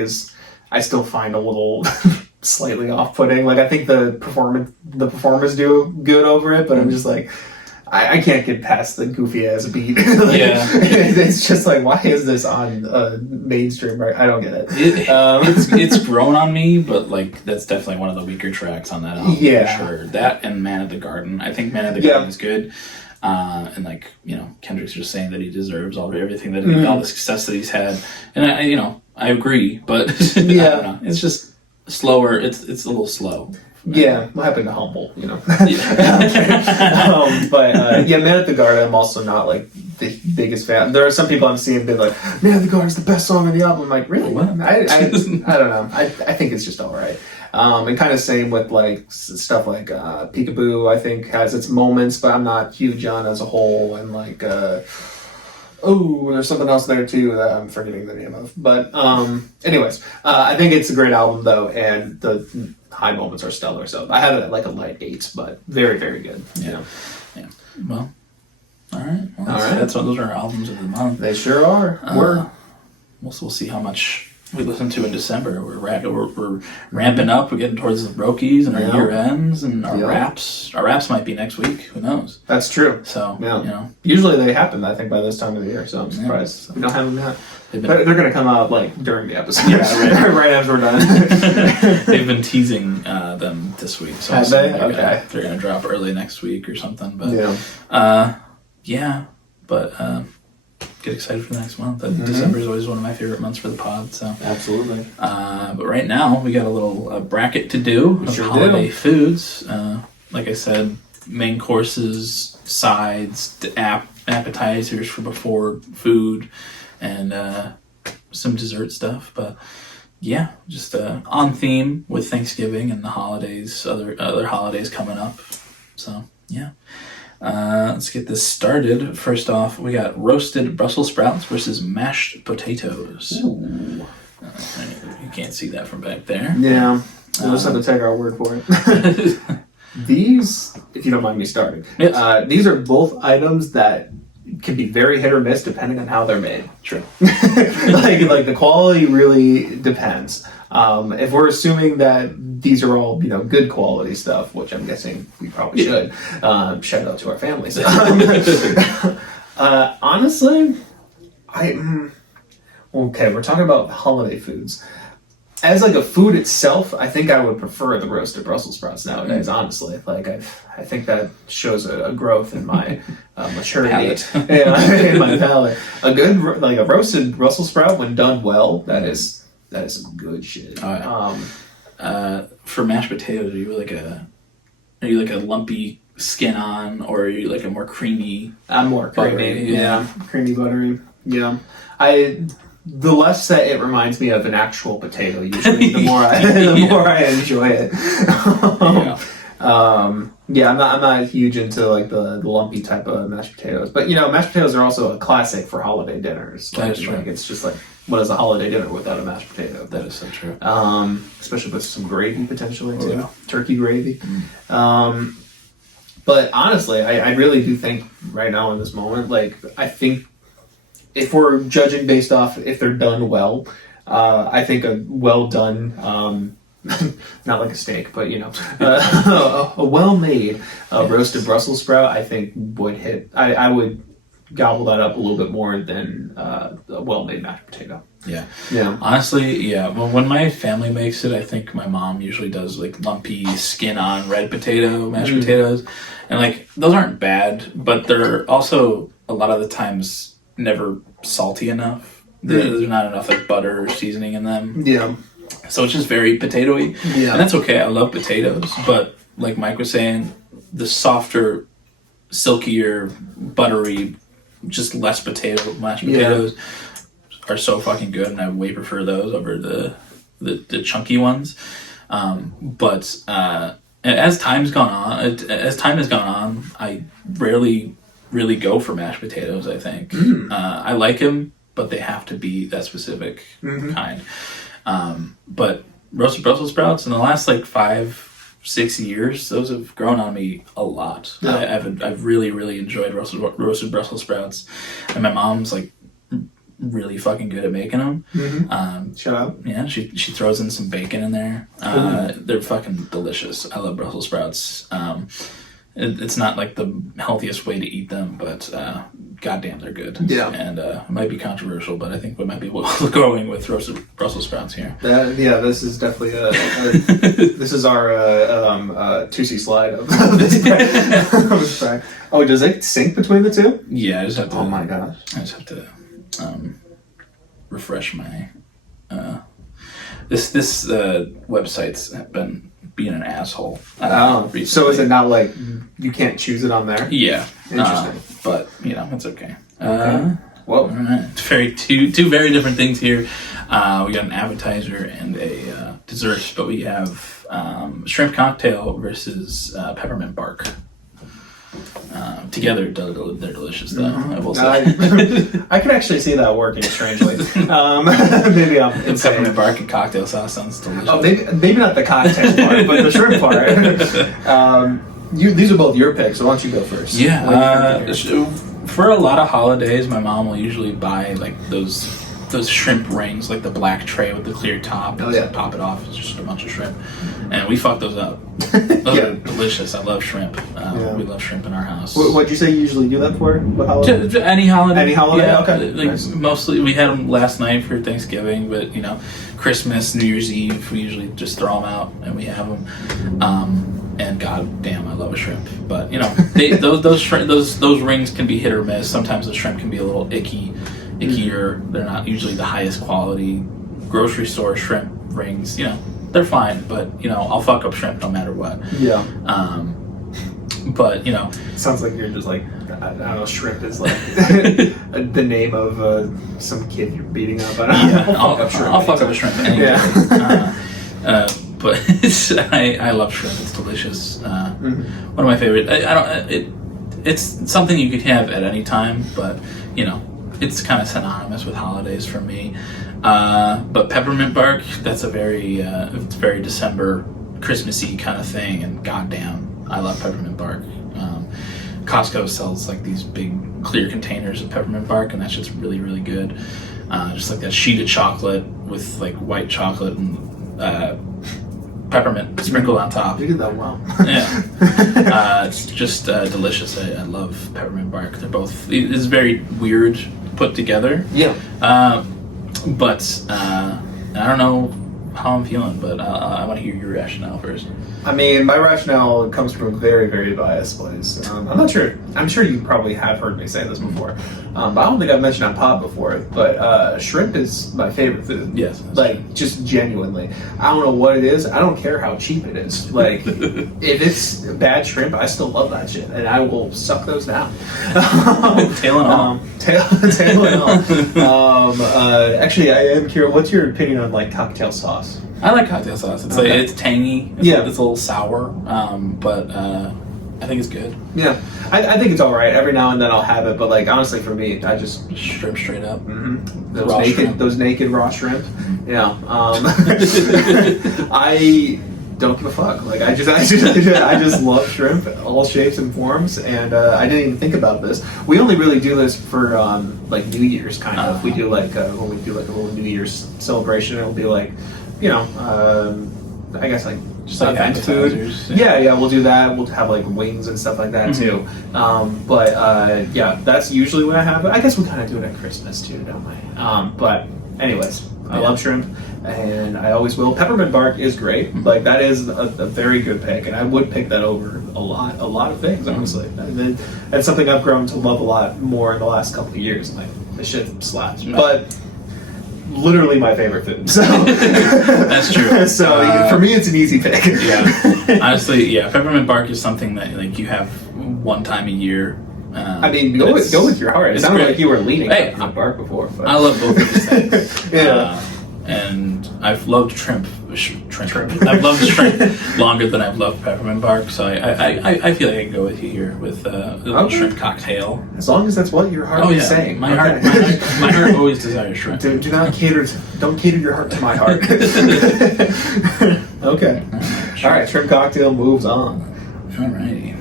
I still find a little slightly off-putting. Like, I think the performers do good over it, but I'm just like, I can't get past the goofy ass beat. It's just like, why is this on mainstream? I don't get it. It's grown on me, but like, that's definitely one of the weaker tracks on that album. For sure. That and Man of the Garden. I think Man of the Garden is good. And like, you know, Kendrick's just saying that he deserves everything that all the success that he's had, and I agree, but I don't know. It's just slower. It's a little slow. What happened to Humble, you know? Man at the Garden, I'm also not like the biggest fan. There are some people I'm seeing be like, "Man, the Garden's the best song on the album." I'm like, really? What? I don't know. I think it's just all right. And kind of same with like stuff like Peekaboo. I think has its moments, but I'm not huge on as a whole. And like, there's something else there too that I'm forgetting the name of. But anyways, I think it's a great album though, and the high moments are stellar. So I have it at like a light 8, but very, very good. Yeah. Well, all right. Well, those are our albums of the month. They sure are. We'll see how much we listen to in December. We're ramping up. We're getting towards the Brokies and our year ends and our raps. Our raps might be next week. Who knows? That's true. So usually they happen. I think by this time of the year. So I'm surprised we don't have them yet. They're going to come out like during the episode. Yeah, right after we're done. They've been teasing them this week. So have they? Okay. They're going to drop early next week or something. But get excited for the next month. December is always one of my favorite months for the pod. So absolutely. But right now we got a little bracket to do of holiday foods. Like I said, main courses, sides, appetizers for before food, and some dessert stuff. But yeah, just on theme with Thanksgiving and the holidays, other holidays coming up. So yeah. Let's get this started. First off, we got roasted Brussels sprouts versus mashed potatoes. You can't see that from back there. Yeah, we'll just have to take our word for it. These, if you don't mind me starting, these are both items that can be very hit or miss depending on how they're made. True. like the quality really depends. If we're assuming that these are all, good quality stuff, which I'm guessing we probably should, shout out to our families. Honestly, we're talking about holiday foods. As like a food itself, I think I would prefer the roasted Brussels sprouts nowadays, honestly. Like I think that shows a growth in my maturity in my palate. A good a roasted Brussels sprout when done well, that is some good shit. For mashed potatoes, are you like a lumpy skin on, or are you like a more creamy? I'm more creamy. Creamy buttery. Yeah. The less that it reminds me of an actual potato, usually, the more I enjoy it. I'm not huge into like the lumpy type of mashed potatoes, but mashed potatoes are also a classic for holiday dinners. That is true. Like, it's just like, what is a holiday dinner without a mashed potato? That is so true. Especially with some gravy potentially too, turkey gravy. But honestly, I really do think right now in this moment, like I think. If we're judging based off if they're done well, I think a well done, not like a steak, but a well made roasted Brussels sprout, I think would hit. I would gobble that up a little bit more than a well made mashed potato. Yeah. Honestly, well, when my family makes it, I think my mom usually does like lumpy skin on red potato mashed potatoes, and like those aren't bad, but they're also a lot of the times never salty enough. There's not enough like butter or seasoning in them. Yeah. So it's just very potatoey. Yeah. And that's okay. I love potatoes, but like Mike was saying, the softer, silkier, buttery, just less potato mashed potatoes are so fucking good, and I way prefer those over the chunky ones. But as time has gone on, I rarely really go for mashed potatoes. I think I like them, but they have to be that specific kind. But roasted Brussels sprouts in the last like 5-6 years, those have grown on me a lot. I've really enjoyed roasted Brussels sprouts, and my mom's like really fucking good at making them. Shut up. Yeah, she throws in some bacon in there. They're fucking delicious. I love Brussels sprouts. It's not like the healthiest way to eat them, but goddamn, they're good. Yeah. And it might be controversial, but I think we might be going with roasted Brussels sprouts here. This is definitely this is our 2C slide of this track. Oh, does it sync between the two? Yeah, I just have to. Oh my gosh. I just have to refresh my. This website's been being an asshole. So is it not like you can't choose it on there? Yeah. Interesting. But, it's okay. Whoa. All right. Two very different things here. We got an appetizer and a dessert, but we have shrimp cocktail versus peppermint bark. Together, they're delicious, though. I will say. I could actually see that working strangely. Maybe I'm insane. Peppermint bark and cocktail sauce sounds delicious. Oh, maybe not the cocktail part, but the shrimp part. These are both your picks, so why don't you go first? Yeah. For a lot of holidays, my mom will usually buy like those shrimp rings, like the black tray with the clear top. Oh, yeah. Pop it off. It's just a bunch of shrimp. And we fuck those up. Those are delicious. I love shrimp. We love shrimp in our house. What'd you say you usually do that for? What holiday? Any holiday. Any holiday? Yeah, Okay. Nice. Mostly, we had them last night for Thanksgiving, but Christmas, New Year's Eve, we usually just throw them out and we have them. And god damn, I love a shrimp. But those rings can be hit or miss. Sometimes the shrimp can be a little ickier. They're not usually the highest quality grocery store shrimp rings. They're fine, but I'll fuck up shrimp no matter what. Yeah. But sounds like you're just like, I don't know, shrimp is like the name of some kid you're beating up. I'll fuck up a shrimp anyway. Yeah. But I love shrimp. It's delicious. One of my favorite. It's something you could have at any time, but it's kind of synonymous with holidays for me. But peppermint bark, that's a it's very December, Christmassy kind of thing. And goddamn, I love peppermint bark. Costco sells like these big clear containers of peppermint bark, and that's just really, really good. Just like that sheet of chocolate with like white chocolate and peppermint sprinkled on top. You did that well. Yeah. It's just delicious. I love peppermint bark. They're both. It's very weird put together. Yeah. But I don't know how I'm feeling, but I want to hear your rationale first. I mean, my rationale comes from a very, very biased place. I'm not sure. I'm sure you probably have heard me say this before, but I don't think I've mentioned on pod before. But shrimp is my favorite food. Yes, like just genuinely. I don't know what it is. I don't care how cheap it is. Like if it's bad shrimp, I still love that shit, and I will suck those down. Tail and all. Tail and all. Actually, I am curious. What's your opinion on like cocktail sauce? I like cocktail sauce. It's like it's tangy. It's a little sour, but I think it's good. Yeah, I think it's all right. Every now and then I'll have it, but like honestly, for me, I just shrimp straight up. Mm-hmm. Those naked raw shrimp. Mm-hmm. Yeah. I don't give a fuck. Like I just love shrimp, all shapes and forms, and I didn't even think about this. We only really do this for like New Year's kind of. We do like when we do like a little New Year's celebration, it'll be like. I guess like just like event food. Yeah, we'll do that. We'll have like wings and stuff like that too. But that's usually what I have. I guess we kind of do it at Christmas too, don't we? But anyways, I love shrimp, and I always will. Peppermint bark is great. Like that is a very good pick, and I would pick that over a lot of things. Honestly, that's something I've grown to love a lot more in the last couple of years. Like the shit slaps, but. Literally my favorite food. So that's true. So for me, it's an easy pick. Yeah, honestly, peppermint bark is something that like you have one time a year. I mean, go with your heart. It sounded like you were leaning on bark before. But. I love both of these things. Yeah, and I've loved shrimp. I've loved shrimp longer than I've loved peppermint bark, so I feel like I can go with you here with a little shrimp cocktail. As long as that's what your heart is saying. My heart always desires shrimp. Do not don't cater your heart to my heart. Okay. All right, shrimp cocktail moves on. Alrighty.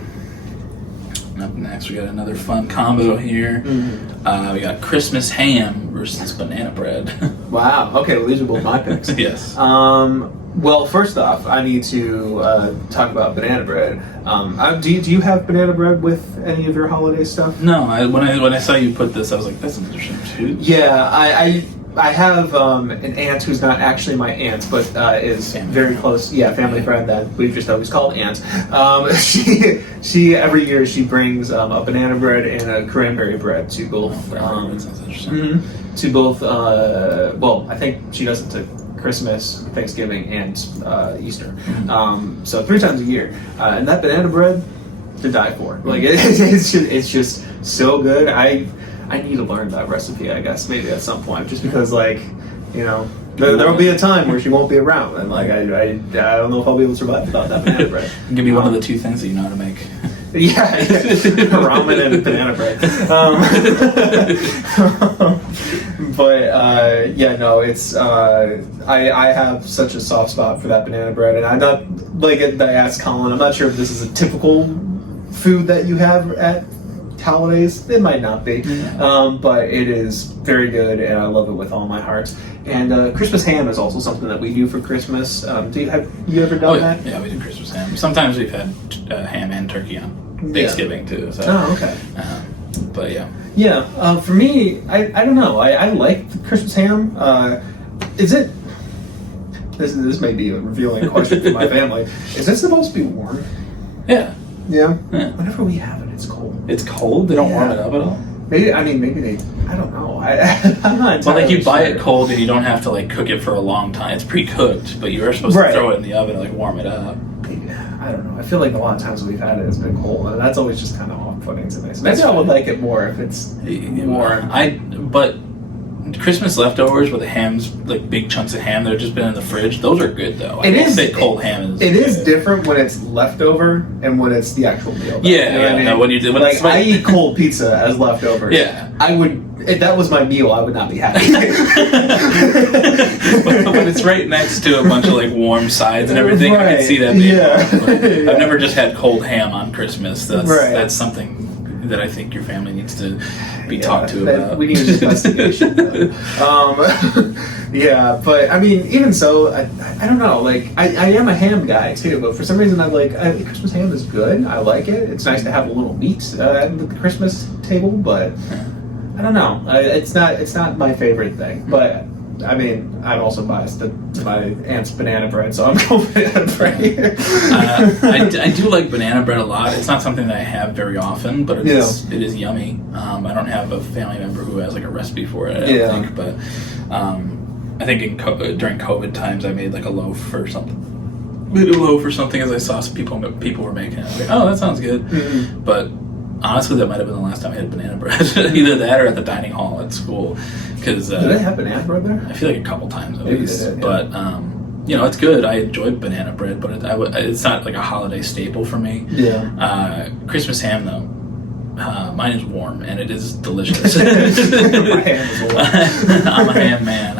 Up next, we got another fun combo here. Mm-hmm. We got Christmas ham versus banana bread. Wow. Okay. Well, these are both my picks. Yes. Well, first off, I need to talk about banana bread. Do you have banana bread with any of your holiday stuff? No. When I saw you put this, I was like, that's interesting too. Yeah. I have an aunt who's not actually my aunt, but is very close. Yeah, family friend that we've just always called aunt. She every year she brings a banana bread and a cranberry bread to both. That sounds interesting. Mm-hmm, to both. Well, I think she does it to Christmas, Thanksgiving, and Easter. So 3 times a year. And that banana bread, to die for. Like it's just so good. I need to learn that recipe, I guess, maybe at some point, just because there'll be a time where she won't be around, and like I don't know if I'll be able to survive without that banana bread. Give me one of the 2 things that you know how to make. Yeah. Ramen and banana bread. It's I have such a soft spot for that banana bread, and I'm not, like I asked Colin, I'm not sure if this is a typical food that you have at holidays. It might not be, but it is very good, and I love it with all my heart. And Christmas ham is also something that we do for Christmas. Have you ever done that? Yeah, we do Christmas ham. Sometimes we've had ham and turkey on Thanksgiving too. So. Oh, okay. But yeah. Yeah, for me, I don't know. I like the Christmas ham. Is it? This may be a revealing question for my family. Is it supposed to be warm? Yeah. Yeah. Whenever we have it, it's cold. It's cold. They don't warm it up at all. Maybe they. I don't know. I'm not. Well, like you buy it cold and you don't have to like cook it for a long time. It's pre-cooked, but you are supposed to throw it in the oven and like warm it up. I don't know. I feel like a lot of times we've had it's been cold, and that's always just kind of off-putting to me. So maybe I would like it more if it's warm. But Christmas leftovers with the hams, like big chunks of ham that have just been in the fridge, those are good though. Cold ham is different when it's leftover and when it's the actual meal. When you do, I eat cold pizza as leftovers. Yeah, I would. If that was my meal, I would not be happy. But it's right next to a bunch of like warm sides and everything. Right. I can see that being warm. I've never just had cold ham on Christmas. That's something that I think your family needs to be talked to about. We need an investigation. But I mean, even so, I don't know. Like, I am a ham guy too, but for some reason, Christmas ham is good. I like it. It's nice to have a little meat at the Christmas table, but I don't know. It's not my favorite thing, but. I mean, I'm also biased to my aunt's banana bread, so I'm going banana bread here. I do like banana bread a lot. It's not something that I have very often, but it is yummy. I don't have a family member who has like a recipe for it, I don't think, but I think during COVID times I made like a loaf or something. As I saw some people were making it. I was like, oh, that sounds good. Mm-hmm. But honestly, that might have been the last time I had banana bread. Either that or at the dining hall at school. Do they have banana bread there? I feel like a couple times at least. But, it's good. I enjoy banana bread, but it's not like a holiday staple for me. Yeah. Christmas ham, though. Mine is warm, and it is delicious. My ham is warm. I'm a ham man.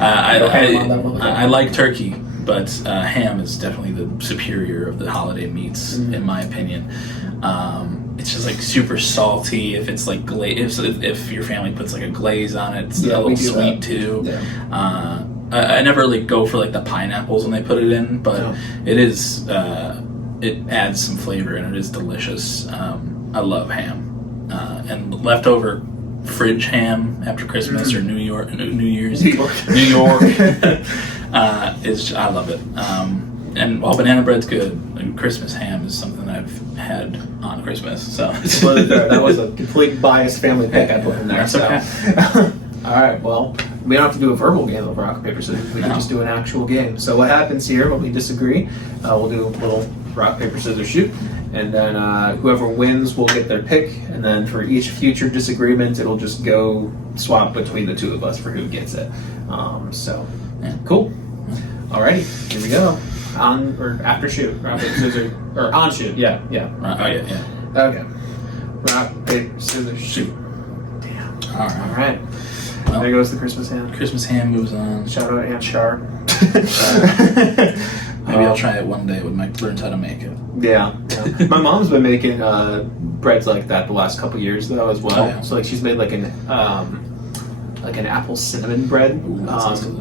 I like turkey, but ham is definitely the superior of the holiday meats, in my opinion. It's just like super salty. If it's like if your family puts like a glaze on it, it's a little sweet too. Yeah. I never really go for like the pineapples when they put it in, but it is it adds some flavor and it is delicious. I love ham and leftover fridge ham after Christmas or New Year's. New York is I love it. And while banana bread's good, Christmas ham is something I've had on Christmas. So that was a complete biased family pick I put in there. That's okay. All right, well, we don't have to do a verbal game of rock, paper, scissors. We can just do an actual game. So what happens here when we disagree, we'll do a little rock, paper, scissors shoot. And then whoever wins will get their pick. And then for each future disagreement, it'll just go swap between the two of us for who gets it. Cool. Alrighty, here we go. On or after shoot, rock, paper, scissors, or on shoot. Yeah. Yeah. Okay. Rock, paper, scissors, shoot. Damn. All right. Well, there goes the Christmas ham. Christmas ham moves on. Shout out Aunt Char. Maybe I'll try it one day when Mike learns how to make it. Yeah. My mom's been making breads like that the last couple years though as well. Oh, yeah. So like she's made like an apple cinnamon bread. Ooh,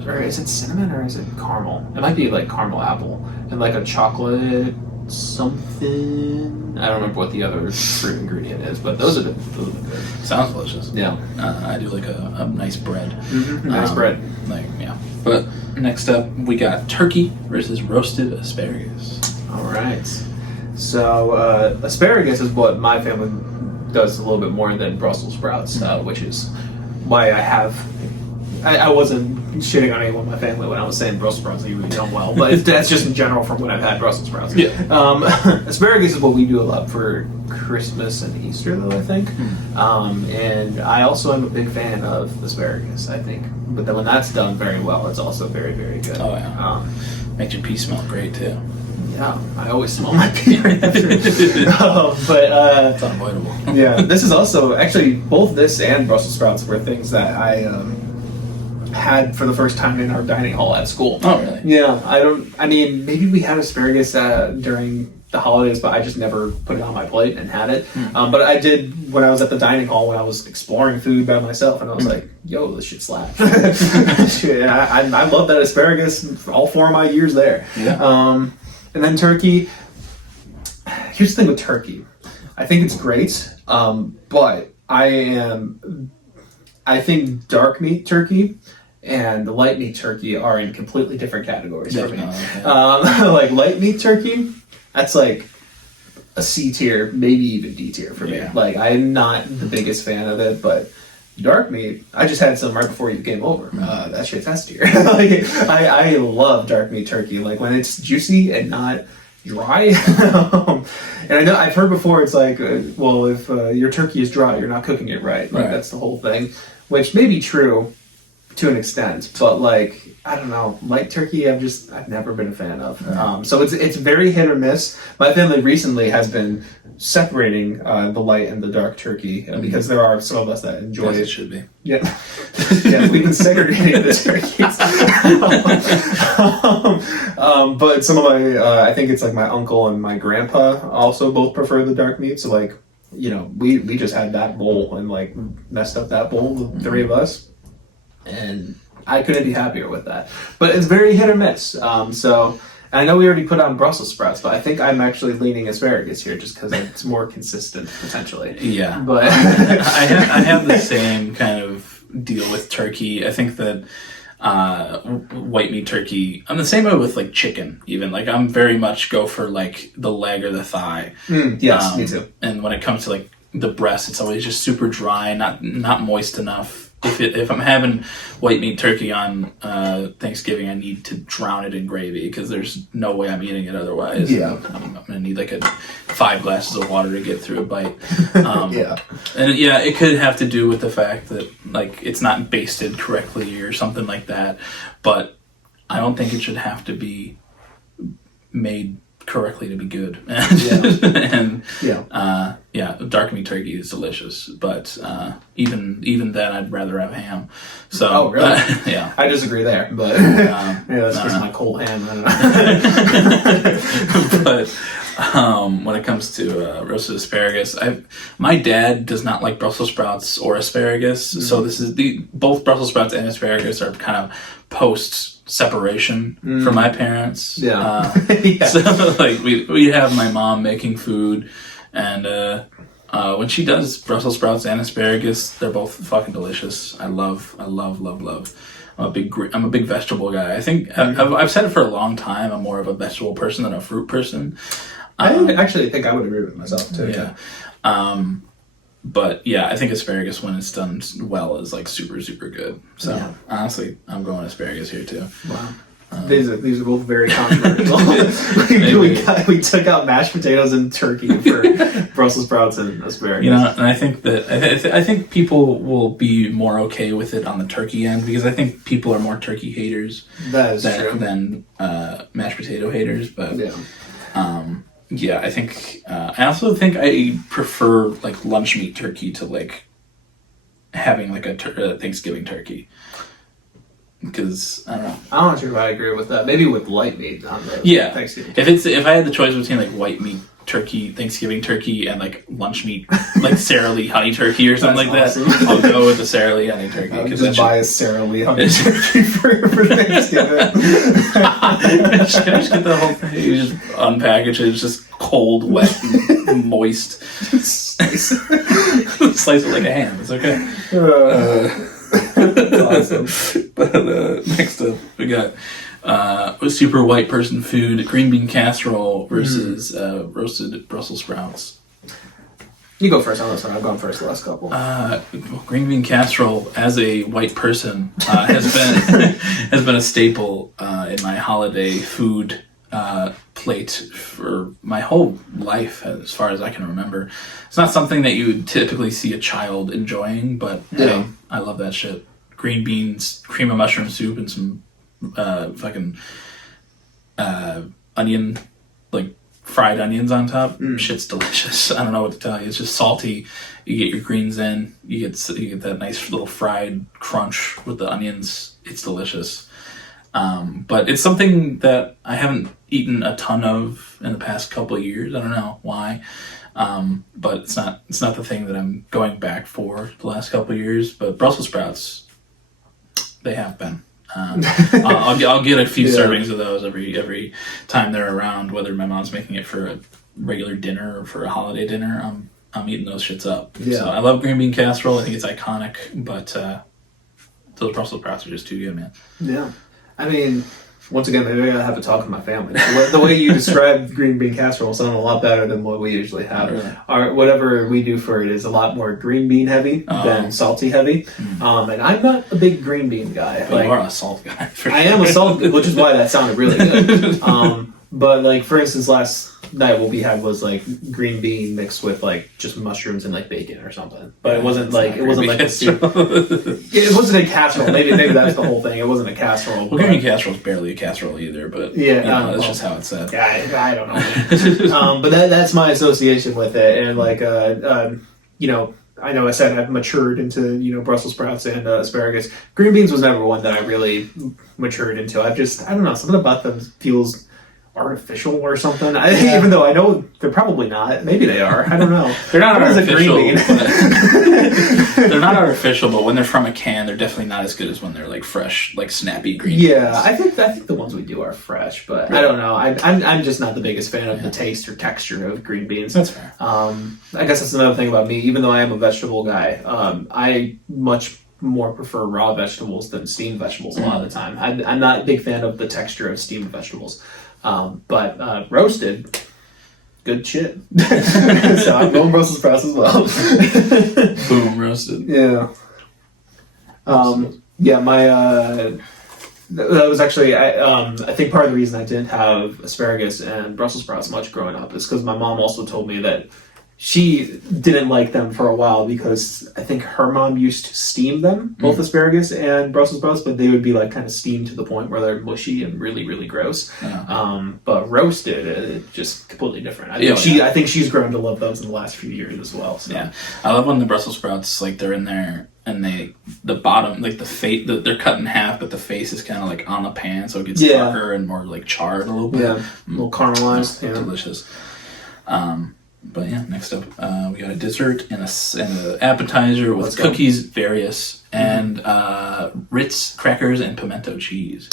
or is it cinnamon or is it caramel? It might be like caramel apple and like a chocolate something. I don't remember what the other fruit ingredient is, but those are good. Sounds delicious. Yeah. I do like a nice bread. Mm-hmm. Nice bread. But next up, we got turkey versus roasted asparagus. All right. So asparagus is what my family does a little bit more than Brussels sprouts, which is why I have I wasn't shitting on anyone in my family when I was saying Brussels sprouts are usually done well, but that's just in general from when I've had Brussels sprouts. Yeah. Asparagus is what we do a lot for Christmas and Easter, though, I think. And I also am a big fan of asparagus, I think. But then when that's done very well, it's also very, very good. Oh, yeah. Makes your pee smell great, too. Yeah, I always smell my pee right after. It's unavoidable. Yeah, this is also, actually, both this and Brussels sprouts were things that I had for the first time in our dining hall at school. Oh, really? Yeah, I mean, maybe we had asparagus during the holidays, but I just never put it on my plate and had it. But I did when I was at the dining hall, when I was exploring food by myself, and I was like, yo, this shit slaps. I love that asparagus for all 4 of my years there. Yeah. And then turkey. Here's the thing with turkey. I think it's great, but I think dark meat turkey and light meat turkey are in completely different categories for me. Yeah. Like light meat turkey, that's like a C tier, maybe even D tier for me. Yeah. Like, I'm not the biggest fan of it, but dark meat, I just had some right before you came over. That shit's S tier. Like, I love dark meat turkey. Like, when it's juicy and not dry. And I know I've heard before, it's like, well, if your turkey is dry, you're not cooking it right. Like, that's the whole thing, which may be true to an extent, but like, I don't know, light turkey, I've never been a fan of. So it's very hit or miss. My family recently has been separating the light and the dark turkey because there are some of us that enjoy it. It should be. Yeah, yeah, we've been segregating the turkeys. But some of my, I think it's like my uncle and my grandpa also both prefer the dark meat. So like, you know, we just had that bowl and like messed up that bowl, the 3 of us. And I couldn't be happier with that. But it's very hit or miss. And I know we already put on Brussels sprouts, but I think I'm actually leaning asparagus here just because it's more consistent, potentially. Yeah. But I have the same kind of deal with turkey. I think that white meat turkey, I'm the same way with like chicken, even. Like, I'm very much go for like the leg or the thigh. Yes, me too. And when it comes to like the breast, it's always just super dry, not moist enough. If I'm having white meat turkey on Thanksgiving, I need to drown it in gravy because there's no way I'm eating it otherwise. Yeah. I'm gonna need like 5 glasses of water to get through a bite. Yeah. And yeah, it could have to do with the fact that like it's not basted correctly or something like that. But I don't think it should have to be made correctly to be good. And dark meat turkey is delicious, but even then I'd rather have ham. So oh, really? Yeah, I disagree there, but yeah, that's just my cold ham. I don't know. But when it comes to roasted asparagus, my dad does not like Brussels sprouts or asparagus, so this is both Brussels sprouts and asparagus are kind of post separation for my parents. Yeah. So like we have my mom making food, and when she does Brussels sprouts and asparagus, they're both fucking delicious. I love. I'm a big vegetable guy. I think I've said it for a long time. I'm more of a vegetable person than a fruit person. I actually think I would agree with myself too. Yeah. But yeah, I think asparagus when it's done well is like super, super good. So honestly, I'm going asparagus here too. Wow. These are both very controversial. we took out mashed potatoes and turkey for Brussels sprouts and asparagus. You know, and I think that I think people will be more okay with it on the turkey end because I think people are more turkey haters than mashed potato haters. But yeah, I think I also think I prefer like lunch meat turkey to like having like a Thanksgiving turkey. Because I don't know. I'm not sure if I agree with that. Maybe with light meat on the Thanksgiving. If I had the choice between like white meat turkey, Thanksgiving turkey, and like lunch meat, like Sara Lee honey turkey or something like awesome. that, I'll go with the Sara Lee honey turkey. I'll just buy a Sara Lee honey turkey for Thanksgiving. Just get the whole thing. You just unpackage it. It's just cold, wet, and moist. Slice it like a ham. It's okay. That's awesome. But next up, we got a super white person food: green bean casserole versus roasted Brussels sprouts. You go first on this one. I've gone first the last couple. Green bean casserole, as a white person, has been a staple in my holiday food plate for my whole life, as far as I can remember. It's not something that you would typically see a child enjoying, but hey, I love that shit. Green beans, cream of mushroom soup, and some fucking onion, like fried onions on top. Shit's delicious. I don't know what to tell you. It's just salty. You get your greens in. You get that nice little fried crunch with the onions. It's delicious. But it's something that I haven't eaten a ton of in the past couple of years. I don't know why. But it's not the thing that I'm going back for the last couple of years. But Brussels sprouts, they have been. I'll get a few servings of those every time they're around, whether my mom's making it for a regular dinner or for a holiday dinner. I'm eating those shits up. Yeah. So I love green bean casserole. I think it's iconic, but those Brussels sprouts are just too good, man. Yeah. I mean, once again, maybe I gotta have a talk with my family. The way you described green bean casserole sounds a lot better than what we usually have. Really? Whatever we do for it is a lot more green bean heavy than salty heavy. And I'm not a big green bean guy. But you are a salt guy. I am a salt, which is why that sounded really good. But like, for instance, last night what we had was like green bean mixed with like just mushrooms and like bacon or something. But it wasn't like a soup. It wasn't a casserole. Maybe that's the whole thing. It wasn't a casserole. Well, green bean casserole is barely a casserole either. But that's just how it's said. Yeah, I don't know. But that's my association with it, and like I know I said I've matured into, Brussels sprouts and asparagus. Green beans was never one that I really matured into. I don't know, something about them feels artificial or something. Even though I know they're probably not. Maybe they are. I don't know. They're not artificial. They're not artificial, but when they're from a can, they're definitely not as good as when they're like fresh, like snappy green beans. Yeah, I think the ones we do are fresh, but I don't know. I'm just not the biggest fan of the taste or texture of green beans. That's fair. I guess that's another thing about me. Even though I am a vegetable guy, I much more prefer raw vegetables than steamed vegetables a lot of the time. I'm not a big fan of the texture of steamed vegetables. But roasted, good shit. So I'm going Brussels sprouts as well. Boom, roasted. Yeah. My that was actually I think part of the reason I didn't have asparagus and Brussels sprouts much growing up is because my mom also told me that she didn't like them for a while because I think her mom used to steam them, both asparagus and Brussels sprouts, but they would be like kind of steamed to the point where they're mushy and really, really gross. But roasted, just completely different. I think she's grown to love those in the last few years as well. So. Yeah, I love when the Brussels sprouts, like they're in there and the bottom, like the face, they're cut in half, but the face is kind of like on the pan, so it gets darker and more like charred a little bit. Yeah, a little caramelized. Yeah. Delicious. But yeah, next up, we got a dessert and an appetizer with cookies, various, and Ritz crackers and pimento cheese.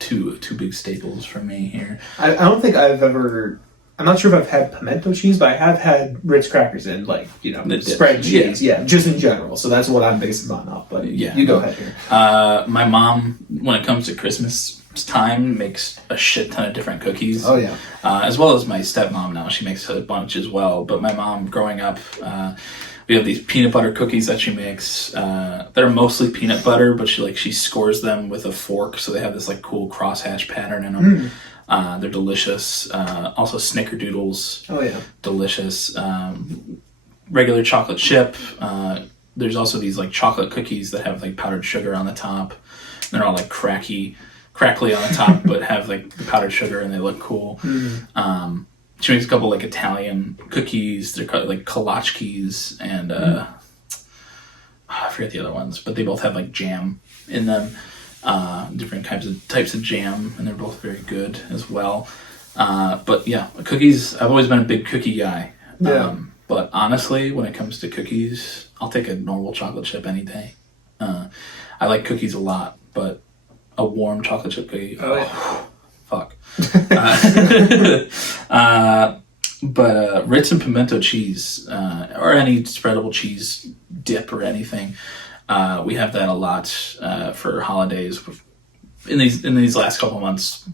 Two big staples for me here. I don't think I've ever. I'm not sure if I've had pimento cheese, but I have had Ritz crackers and spread cheese. Yeah, just in general. So that's what I'm basing mine off. But you go ahead here. My mom, when it comes to Christmas time, makes a shit ton of different cookies. Oh yeah. As well as my stepmom now, she makes a bunch as well. But my mom, growing up, we have these peanut butter cookies that she makes. They're mostly peanut butter, but she scores them with a fork, so they have this like cool crosshatch pattern in them. They're delicious. Also snickerdoodles. Oh yeah. Delicious. Regular chocolate chip. There's also these like chocolate cookies that have like powdered sugar on the top. They're all like crackly on the top, but have like the powdered sugar and they look cool. She makes a couple like Italian cookies. They're called like kolaczkis and I forget the other ones, but they both have like jam in them. Different types of jam, and they're both very good as well. But yeah, cookies. I've always been a big cookie guy. But honestly, when it comes to cookies, I'll take a normal chocolate chip any day. I like cookies a lot, but a warm chocolate chip cookie. Fuck. But Ritz and pimento cheese, or any spreadable cheese dip or anything, we have that a lot for holidays. In these last couple months,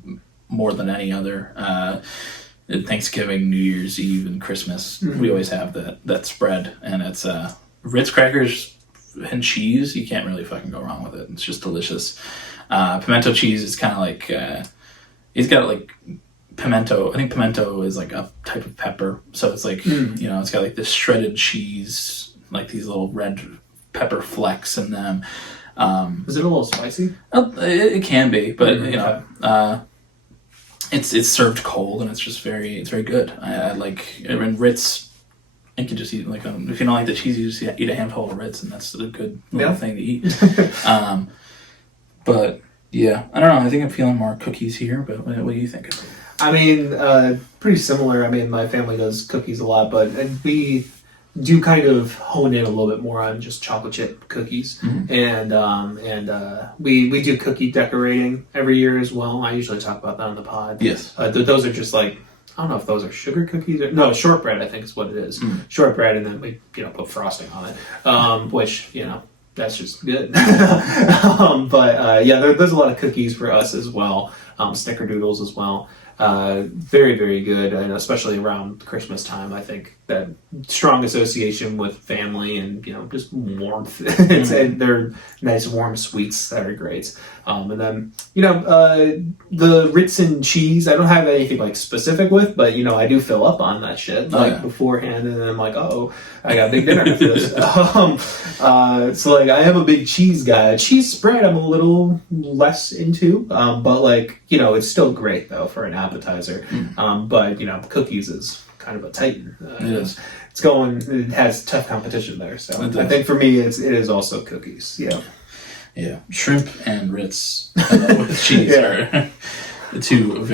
more than any other. at Thanksgiving, New Year's Eve, and Christmas, we always have that spread, and it's Ritz crackers and cheese. You can't really fucking go wrong with it. It's just delicious. Pimento cheese is kind of like it's got like pimento. I think pimento is like a type of pepper, so it's like it's got like this shredded cheese, like these little red pepper flecks in them. Is it a little spicy? It can be, but it's served cold, and it's very good. I like, and Ritz. You can just eat like if you don't like the cheese, you just eat a handful of Ritz, and that's a good little thing to eat. But yeah, I don't know. I think I'm feeling more cookies here. But what do you think? I mean, pretty similar. I mean, my family does cookies a lot, but we do kind of hone in a little bit more on just chocolate chip cookies, and we do cookie decorating every year as well. I usually talk about that on the pod. Yes, those are just like, I don't know if those are sugar cookies or no, shortbread. I think is what it is. Shortbread, and then we put frosting on it, which that's just good. But there's a lot of cookies for us as well. Snickerdoodles as well. Very, very good, and especially around Christmas time. I think that strong association with family and just warmth. And they're nice warm sweets that are great. And then the Ritz and cheese, I don't have anything like specific with, but I do fill up on that shit beforehand, and then I'm like, I got a big dinner after this. So like I am a big cheese guy. Cheese spread I'm a little less into, but like it's still great though for an appetizer. But cookies is kind of a titan. It has tough competition there. So I think for me it is also cookies. Yeah, shrimp and Ritz with cheese are the two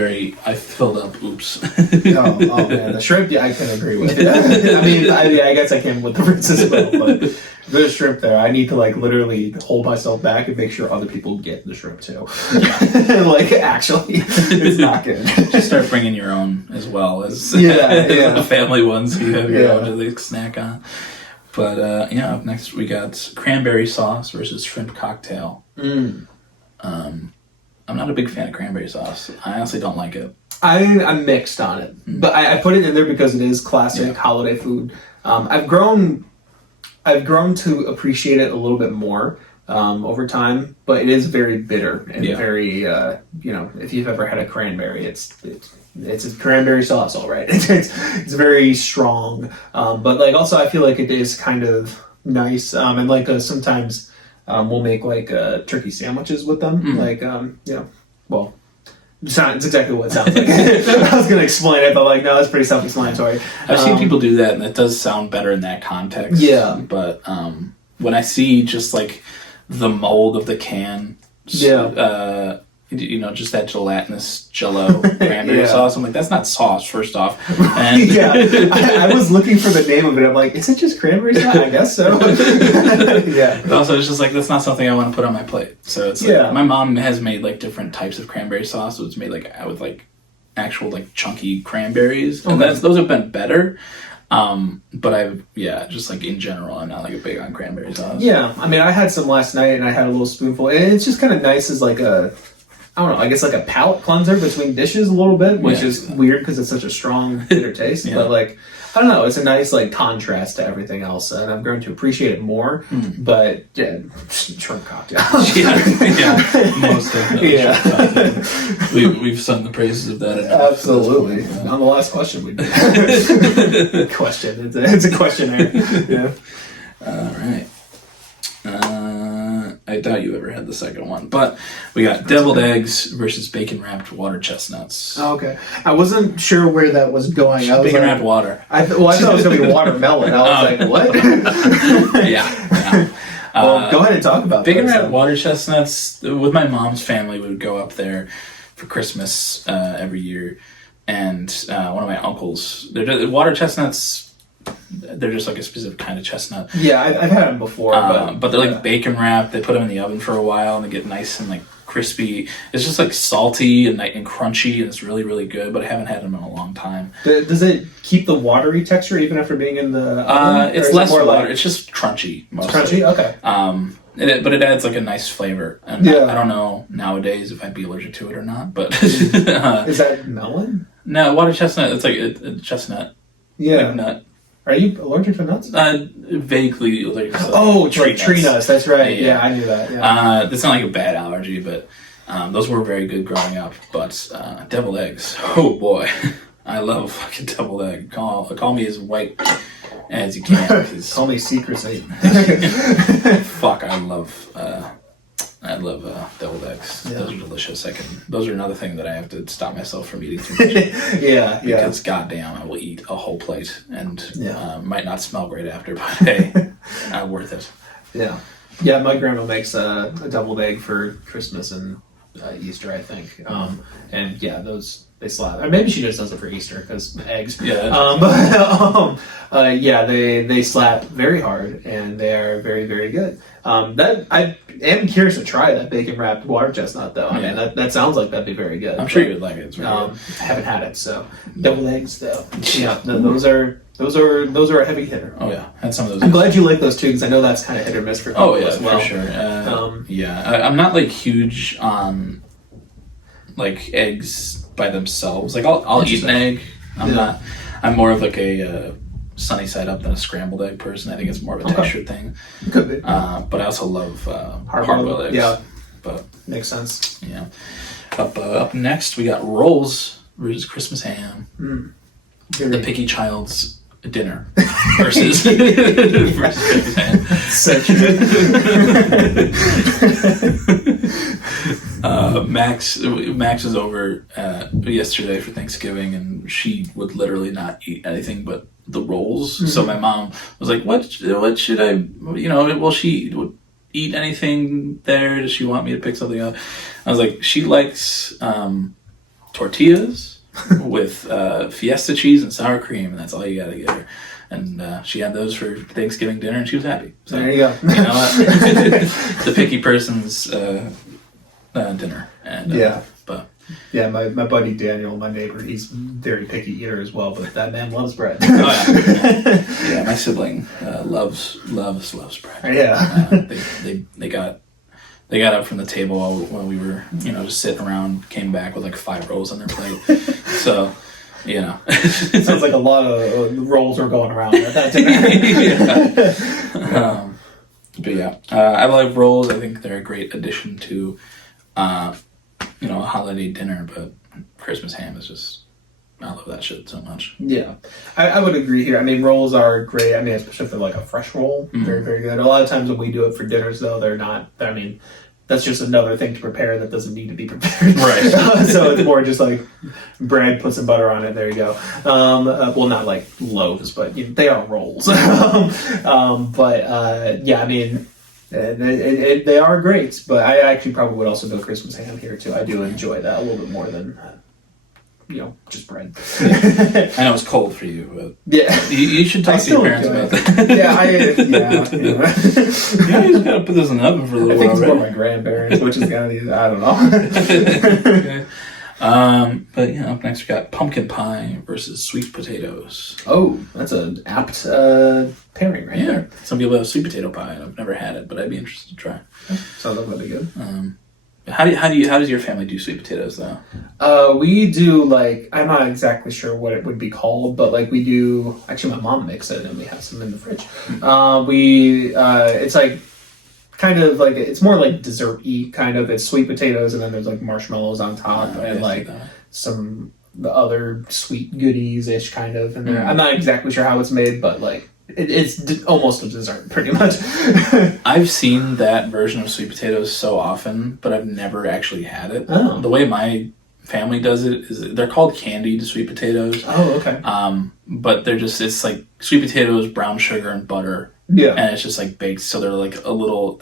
I filled up. Oops. oh man, the shrimp. Yeah, I can agree with it. I guess I can with the Ritz as well. But there's shrimp there. I need to like literally hold myself back and make sure other people get the shrimp too. Like actually, it's not good. Just start bringing your own as well as the family ones. You have your own to like, snack on. But up next we got cranberry sauce versus shrimp cocktail. I'm not a big fan of cranberry sauce. I honestly don't like it. I'm mixed on it, but I put it in there because it is classic holiday food. I've grown to appreciate it a little bit more over time, but it is very bitter and very if you've ever had a cranberry, it's a cranberry sauce, all right. It's very strong, but like also I feel like it is kind of nice, and like sometimes we'll make like turkey sandwiches with them, well. It's exactly what it sounds like. I was going to explain it, but like, no, it's pretty self-explanatory. I've seen people do that, and it does sound better in that context. Yeah. But when I see just like the mold of the can, just that gelatinous Jello cranberry sauce, I'm like, that's not sauce, first off. And I was looking for the name of it. I'm like, is it just cranberry sauce? I guess so. But also, it's just like, that's not something I want to put on my plate. So it's like, my mom has made like different types of cranberry sauce. So it's made like with like actual like chunky cranberries, and those have been better. But just like in general, I'm not like a big on cranberry sauce. Yeah, I mean, I had some last night, and I had a little spoonful, and it's just kind of nice as like I don't know, I guess like a palate cleanser between dishes a little bit, which is weird because it's such a strong, bitter taste. But like, I don't know, it's a nice like contrast to everything else, and I'm going to appreciate it more. But shrimp cocktail. Most definitely. We've sung the praises of that enough. Absolutely. On the last question we did. Question. It's a questionnaire. Yeah. All right. I doubt you ever had the second one, but we got deviled eggs versus bacon wrapped water chestnuts. Oh, okay, I wasn't sure where that was going. Bacon wrapped water. I thought it was going to be watermelon. I was like, what? Well, go ahead and talk about bacon wrapped water chestnuts. With my mom's family, we would go up there for Christmas every year, and one of my uncles. Water chestnuts. They're just like a specific kind of chestnut. Yeah, I've had them before. But they're like bacon wrapped. They put them in the oven for a while, and they get nice and like crispy. It's just like salty and crunchy, and it's really, really good. But I haven't had them in a long time. Does it keep the watery texture even after being in the oven? It's less water. It's just crunchy mostly. It's crunchy? Okay. But it adds like a nice flavor. And I don't know nowadays if I'd be allergic to it or not. But is that melon? No, water chestnut. It's like a chestnut. Yeah. Like nut. Are you allergic to nuts? Vaguely allergic to tree nuts. That's right. Yeah, I knew that. Yeah. It's not like a bad allergy, but those were very good growing up. But deviled eggs, oh boy, I love a fucking deviled egg. Call me as white as you can. Call me secrecy. Fuck, I love deviled eggs. Yeah. Those are delicious. Those are another thing that I have to stop myself from eating too much. Yeah. Because goddamn, I will eat a whole plate and might not smell great after, but hey, worth it. Yeah. Yeah, my grandma makes a deviled egg for Christmas and Easter, I think. And yeah, those they slap. Or maybe she just does it for Easter because eggs. Yeah. They slap very hard and they are very, very good. That I am curious to try that bacon wrapped water chestnut though. I mean that sounds like that'd be very good. I'm sure you would like it. It's really good. I haven't had it, so deviled eggs though. Yeah, those are a heavy hitter. Oh yeah, had some of those. I'm glad you like those too because I know that's kind of hit or miss for people as well. For sure. I'm not like huge on like eggs by themselves. Like I'll eat an egg. I'm more of like a sunny side up than a scrambled egg person. I think it's more of a texture thing. Could be. But I also love hard-boiled eggs. Yeah, but makes sense. Yeah. Up next we got rolls versus Christmas ham. The picky child's dinner versus Christmas ham. So cute. Max was over yesterday for Thanksgiving, and she would literally not eat anything but the rolls. Mm-hmm. So my mom was like, "What should I? Will she eat anything there? Does she want me to pick something up?" I was like, "She likes tortillas with Fiesta cheese and sour cream, and that's all you gotta get her." And she had those for Thanksgiving dinner, and she was happy. So, there you go. The picky person's dinner. And my buddy Daniel, my neighbor, he's very picky eater as well, but that man loves bread. Yeah, my sibling loves bread. Yeah. They got up from the table while we were just sitting around, came back with like 5 rolls on their plate. So it sounds like a lot of rolls were going around at that time. I love rolls. I think they're a great addition to a holiday dinner, but Christmas ham is just, I love that shit so much. Yeah, I would agree here. I mean, rolls are great. I mean, especially if they're like a fresh roll, very, very good. A lot of times when we do it for dinners, though, they're not. I mean, that's just another thing to prepare that doesn't need to be prepared. Right. So it's more just like bread, put some butter on it. There you go. Well, not like loaves, but they are rolls. I mean. They are great, but I actually probably would also go Christmas ham here too. I do enjoy that a little bit more than just bread. I know it's cold for you, but you should talk to your parents about that. You just gotta put this in the oven for a little while. I think it's more my grandparents, which is kind of I don't know. Okay. But up next we got pumpkin pie versus sweet potatoes. Oh, that's an apt pairing right there. Some people have sweet potato pie, and I've never had it, but I'd be interested to try. Sounds like that'd be good. How does your family do sweet potatoes though? We do I'm not exactly sure what it would be called, but we do. Actually, my mom makes it, and we have some in the fridge. It's kind of it's more like dessert-y kind of. It's sweet potatoes and then there's marshmallows on top and some other sweet goodies-ish kind of in there. I'm not exactly sure how it's made, but it's almost a dessert pretty much. I've seen that version of sweet potatoes so often, but I've never actually had it. Oh. The way my family does it is they're called candied sweet potatoes. Oh, okay. But they're just, it's sweet potatoes, brown sugar, and butter. Yeah. And it's just baked, so they're they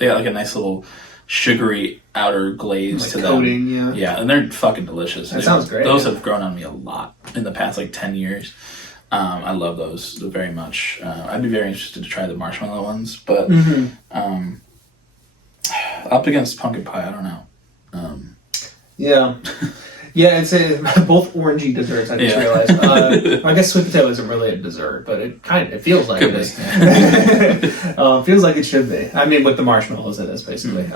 got a nice little sugary outer glaze to coating, them. Yeah, and they're fucking delicious. That sounds great. Those have grown on me a lot in the past 10 years. I love those very much. I'd be very interested to try the marshmallow ones, but up against pumpkin pie, I don't know. Yeah. Yeah, it's both orangey desserts. I just realized. I guess sweet potato isn't really a dessert, but it feels like it is. Feels like it should be. I mean, with the marshmallows, it is basically.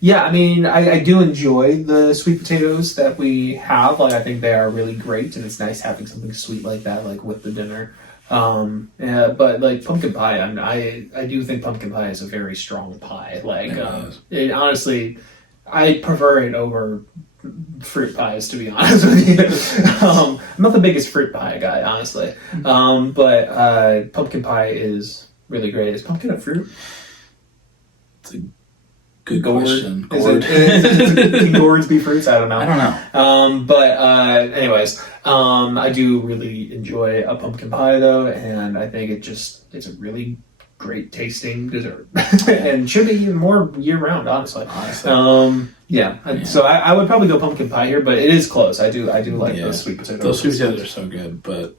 Yeah, I mean, I do enjoy the sweet potatoes that we have. Like, I think they are really great, and it's nice having something sweet like that, like with the dinner. Yeah, but like pumpkin pie, I do think pumpkin pie is a very strong pie. Like, it honestly, I prefer it over fruit pies, to be honest with you. I'm not the biggest fruit pie guy, honestly. But pumpkin pie is really great. Is pumpkin a fruit? It's a good question. Gourd. Can gourds be fruits? I don't know. I don't know. But anyways, I do really enjoy a pumpkin pie though, and I think it's a really great tasting dessert, and should be even more year round, honestly. Yeah. So I would probably go pumpkin pie here, but it is close. I do like those sweet potatoes. Those sweet potatoes are so good, but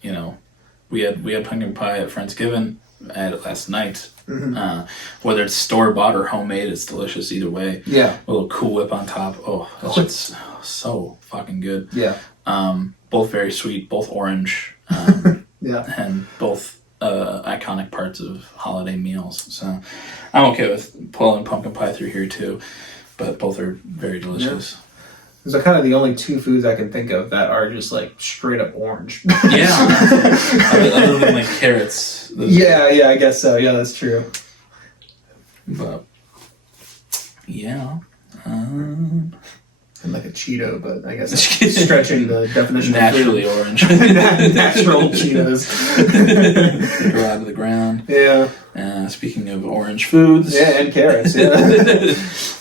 we had pumpkin pie at Friendsgiving. I had it last night. Mm-hmm. Whether it's store bought or homemade, it's delicious either way. Yeah, a little Cool Whip on top. Oh, it's so fucking good. Yeah. Both very sweet, both orange. Yeah, and both iconic parts of holiday meals. So I'm okay with pulling pumpkin pie through here too, but both are very delicious. Yeah. Those are kind of the only two foods I can think of that are just like straight up orange. Yeah, other than like carrots. Yeah, I guess so. Yeah, that's true. But yeah, and like a Cheeto, but I guess stretching the definition. Naturally of orange. Natural Cheetos. Grow out of the ground. Yeah. Speaking of orange foods. Yeah, and carrots. Yeah.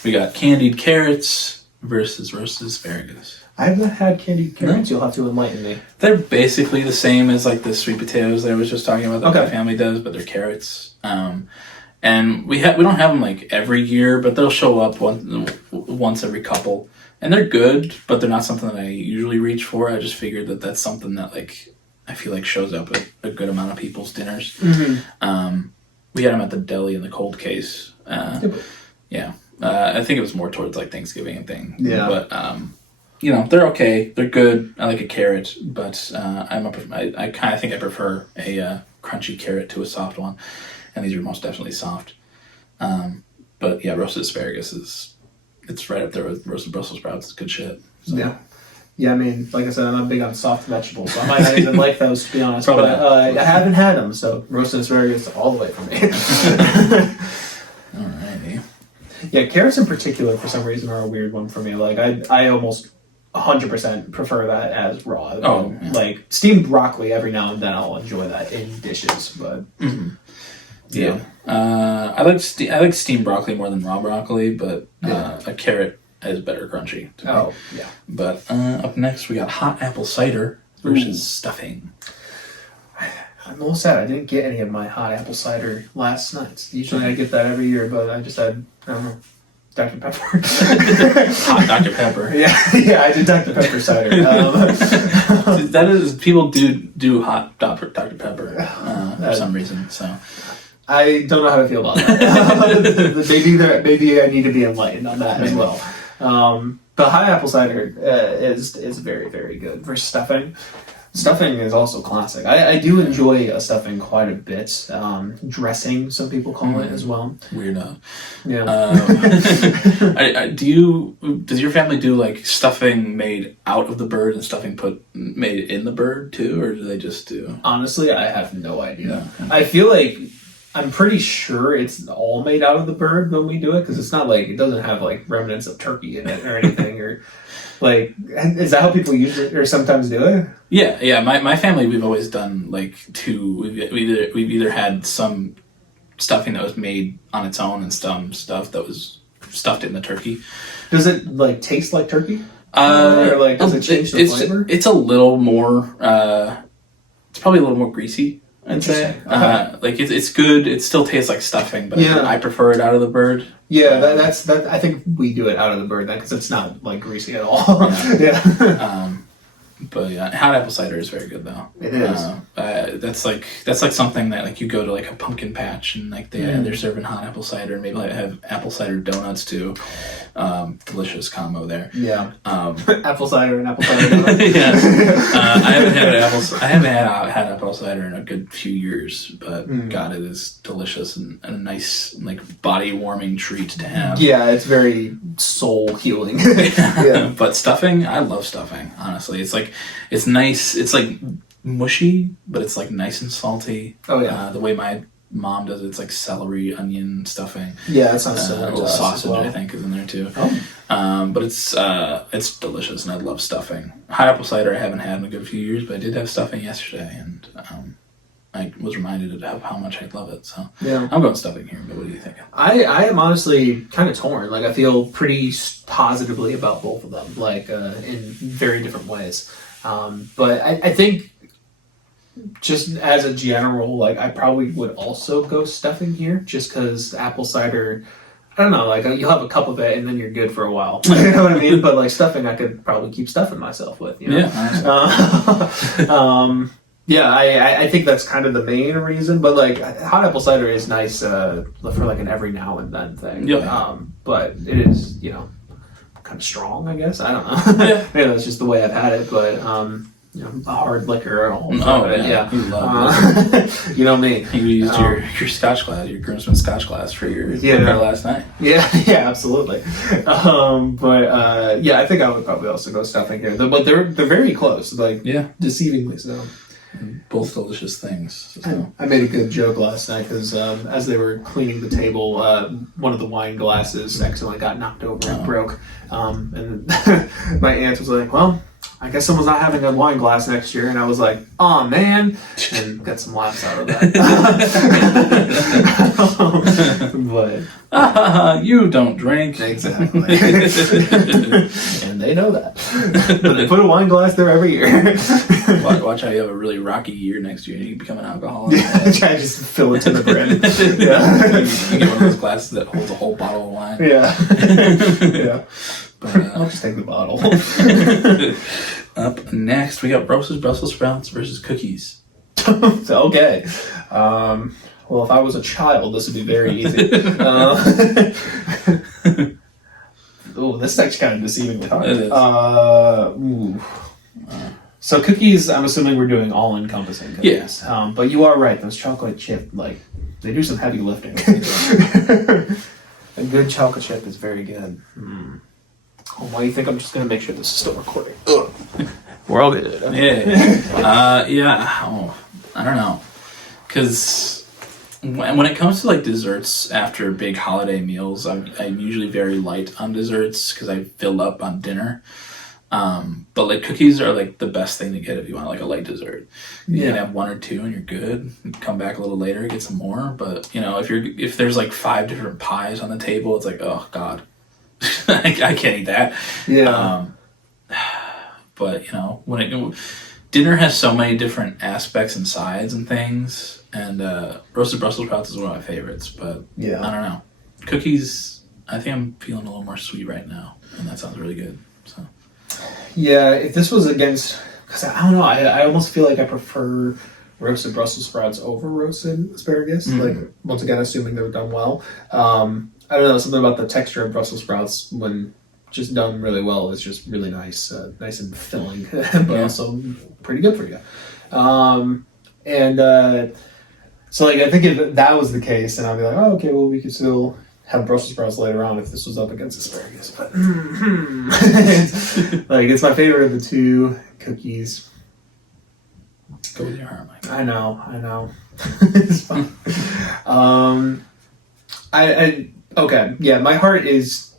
We got candied carrots versus roasted asparagus. I have not had candied carrots. No? You'll have to enlighten me. They're basically the same as like the sweet potatoes that I was just talking about that my family does, but they're carrots. And we don't have them like every year, but they'll show up once every couple. And they're good, but they're not something that I usually reach for. I just figured that that's something that like I feel like shows up at a good amount of people's dinners. Mm-hmm. We had them at the deli in the cold case. Yeah. I think it was more towards like Thanksgiving and thing. Yeah. But they're okay. They're good. I like a carrot, but I kind of think I prefer a crunchy carrot to a soft one, and these are most definitely soft. But yeah, roasted asparagus it's right up there with roasted Brussels sprouts. It's good shit. So. Yeah. I mean, like I said, I'm not big on soft vegetables, so I might not even like those, to be honest. Probably but I haven't had them, so roasted asparagus all the way for me. Alrighty. Yeah, carrots in particular, for some reason, are a weird one for me. Like, I almost 100% prefer that as raw. Yeah. Like, steamed broccoli, every now and then I'll enjoy that in dishes, but... Mm-hmm. Yeah. I like steamed broccoli more than raw broccoli, but a carrot is better crunchy. Yeah. But up next, we got hot apple cider versus stuffing. I'm a little sad. I didn't get any of my hot apple cider last night. Usually I get that every year, but I just had, I don't know, Dr. Pepper. Hot Dr. Pepper. Yeah, I did Dr. Pepper cider. That is, people do hot Dr. Pepper for some reason, so... I don't know how to feel about that. Maybe I need to be enlightened on that as well. But hot apple cider is very, very good for stuffing. Stuffing is also classic. I do enjoy a stuffing quite a bit. Dressing, some people call it as well. Weirdo. Yeah. Does your family do like stuffing made out of the bird and stuffing made in the bird too, or do they just do? Honestly, I have no idea. I feel like I'm pretty sure it's all made out of the bird when we do it, because it's not like, it doesn't have like remnants of turkey in it or anything, or like, is that how people usually or sometimes do it? Yeah. My family, we've always done like we've either had some stuffing that was made on its own and some stuff that was stuffed in the turkey. Does it like taste like turkey? Or like does it change the flavor? It's a little more. It's probably a little more greasy. I'd say. Okay. Like it's good. It still tastes like stuffing, but I prefer it out of the bird. Yeah, that's I think we do it out of the bird then, because it's not like greasy at all. Yeah. But yeah, hot apple cider is very good though. It is. That's like something that like you go to like a pumpkin patch and like they're serving hot apple cider and maybe like have apple cider donuts too. Delicious combo there. Yeah. Apple cider and apple cider donuts. Yeah. I haven't had apple cider in a good few years, but God, it is delicious and a nice like body warming treat to have. Yeah, it's very soul healing. Yeah. But stuffing, I love stuffing. Honestly, it's nice. It's like mushy, but it's like nice and salty. Oh yeah. The way my mom does it, it's like celery, onion stuffing. Yeah, that sounds similar. A little sausage, I think, is in there too. Oh. But it's delicious, and I love stuffing. Hot apple cider I haven't had in a good few years, but I did have stuffing yesterday, and I was reminded of how much I love it. So yeah, I'm going stuffing here. But what do you think? I am honestly kind of torn. Like I feel pretty positively about both of them, like in very different ways. But I think, just as a general, like I probably would also go stuffing here, just because apple cider, I don't know, like you'll have a cup of it and then you're good for a while. You know what I mean? But like stuffing, I could probably keep stuffing myself with. You know? Yeah. Yeah, I think that's kind of the main reason. But like hot apple cider is nice for like an every now and then thing. Yeah. But it is, kind of strong, I guess. I don't know. Yeah. Maybe that's just the way I've had it, but a hard liquor. Oh yeah. You love it. You know me. You used your Scotch glass, your Grimsman Scotch glass for your dinner last night. Yeah, absolutely. But I think I would probably also go stuffing here. But they're very close, like deceivingly so. Both delicious things. So. I made a good joke last night because as they were cleaning the table, one of the wine glasses accidentally got knocked over and broke. And my aunt was like, "Well, I guess someone's not having a wine glass next year," and I was like, "Oh man," and got some laughs out of that. But you don't drink. Exactly, and they know that. But they put a wine glass there every year. Watch how you have a really rocky year next year and you become an alcoholic. I just fill it to the brim. Yeah. You get one of those glasses that holds a whole bottle of wine. Yeah. But I'll just take the bottle. Up next, we got roasted Brussels sprouts versus cookies. Okay. Well, if I was a child, this would be very easy. Oh, this is actually kind of deceivingly hard. It is. So cookies, I'm assuming we're doing all-encompassing cookies. Yes. But you are right. Those chocolate chip, like, they do some heavy lifting. A good chocolate chip is very good. Oh, why do you think I'm just going to make sure this is still recording? Ugh. We're all good. Yeah. I don't know. Because when it comes to like desserts after big holiday meals, I'm usually very light on desserts because I fill up on dinner. But like cookies are like the best thing to get if you want like a light dessert. You can have one or two and you're good. You come back a little later, get some more. But if there's like 5 different pies on the table, it's like, oh God, I can't eat that. Yeah. But dinner has so many different aspects and sides and things. And roasted Brussels sprouts is one of my favorites. But I don't know. Cookies, I think I'm feeling a little more sweet right now, and that sounds really good. So. Yeah, if this was against, because I don't know, I almost feel like I prefer roasted Brussels sprouts over roasted asparagus. Like, once again, assuming they're done well. I don't know, something about the texture of Brussels sprouts when just done really well is just really nice, nice and filling, but also pretty good for you. So like I think if that was the case, then I'd be like, oh, okay, well we could still have Brussels sprouts later on if this was up against asparagus. But it's my favorite of the two cookies. Go with your heart, Mike. I know. It's fine. Okay, yeah, my heart is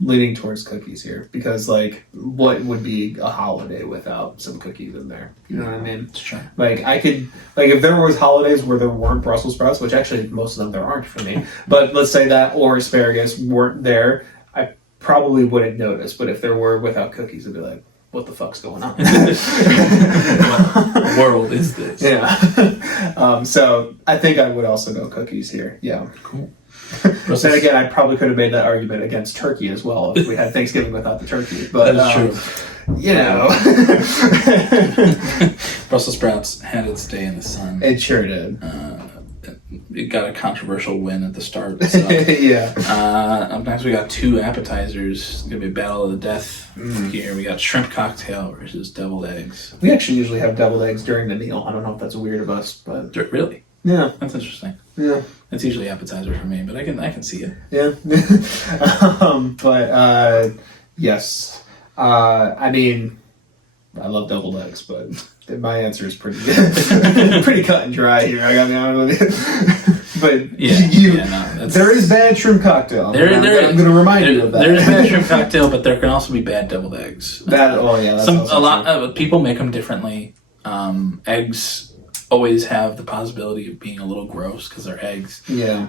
leaning towards cookies here because, like, what would be a holiday without some cookies in there? You know what I mean? Sure. Like, I could, like, if there was holidays where there weren't Brussels sprouts, which actually most of them there aren't for me, but let's say that or asparagus weren't there, I probably wouldn't notice. But if there were without cookies, I'd be like, what the fuck's going on? What world is this? Yeah. So I think I would also go cookies here. Yeah. Cool. Then again, I probably could have made that argument against turkey as well if we had Thanksgiving without the turkey. But that is true. you know. Brussels sprouts had its day in the sun. It sure did. It got a controversial win at the start. So. Yeah. Up next, we got 2 appetizers. It's going to be a battle of the death here. We got shrimp cocktail versus deviled eggs. We actually usually have deviled eggs during the meal. I don't know if that's weird of us, but... Really? Yeah. That's interesting. Yeah. It's usually appetizer for me, but I can see it. Yeah. Yes. I mean, I love deviled eggs, but my answer is pretty pretty cut and dry here. I gotta be honest with you. But there is bad shrimp cocktail. I'm going to remind you of that. There is bad shrimp cocktail, but there can also be bad deviled eggs. A lot of people make them differently. Eggs always have the possibility of being a little gross because they're eggs. Yeah.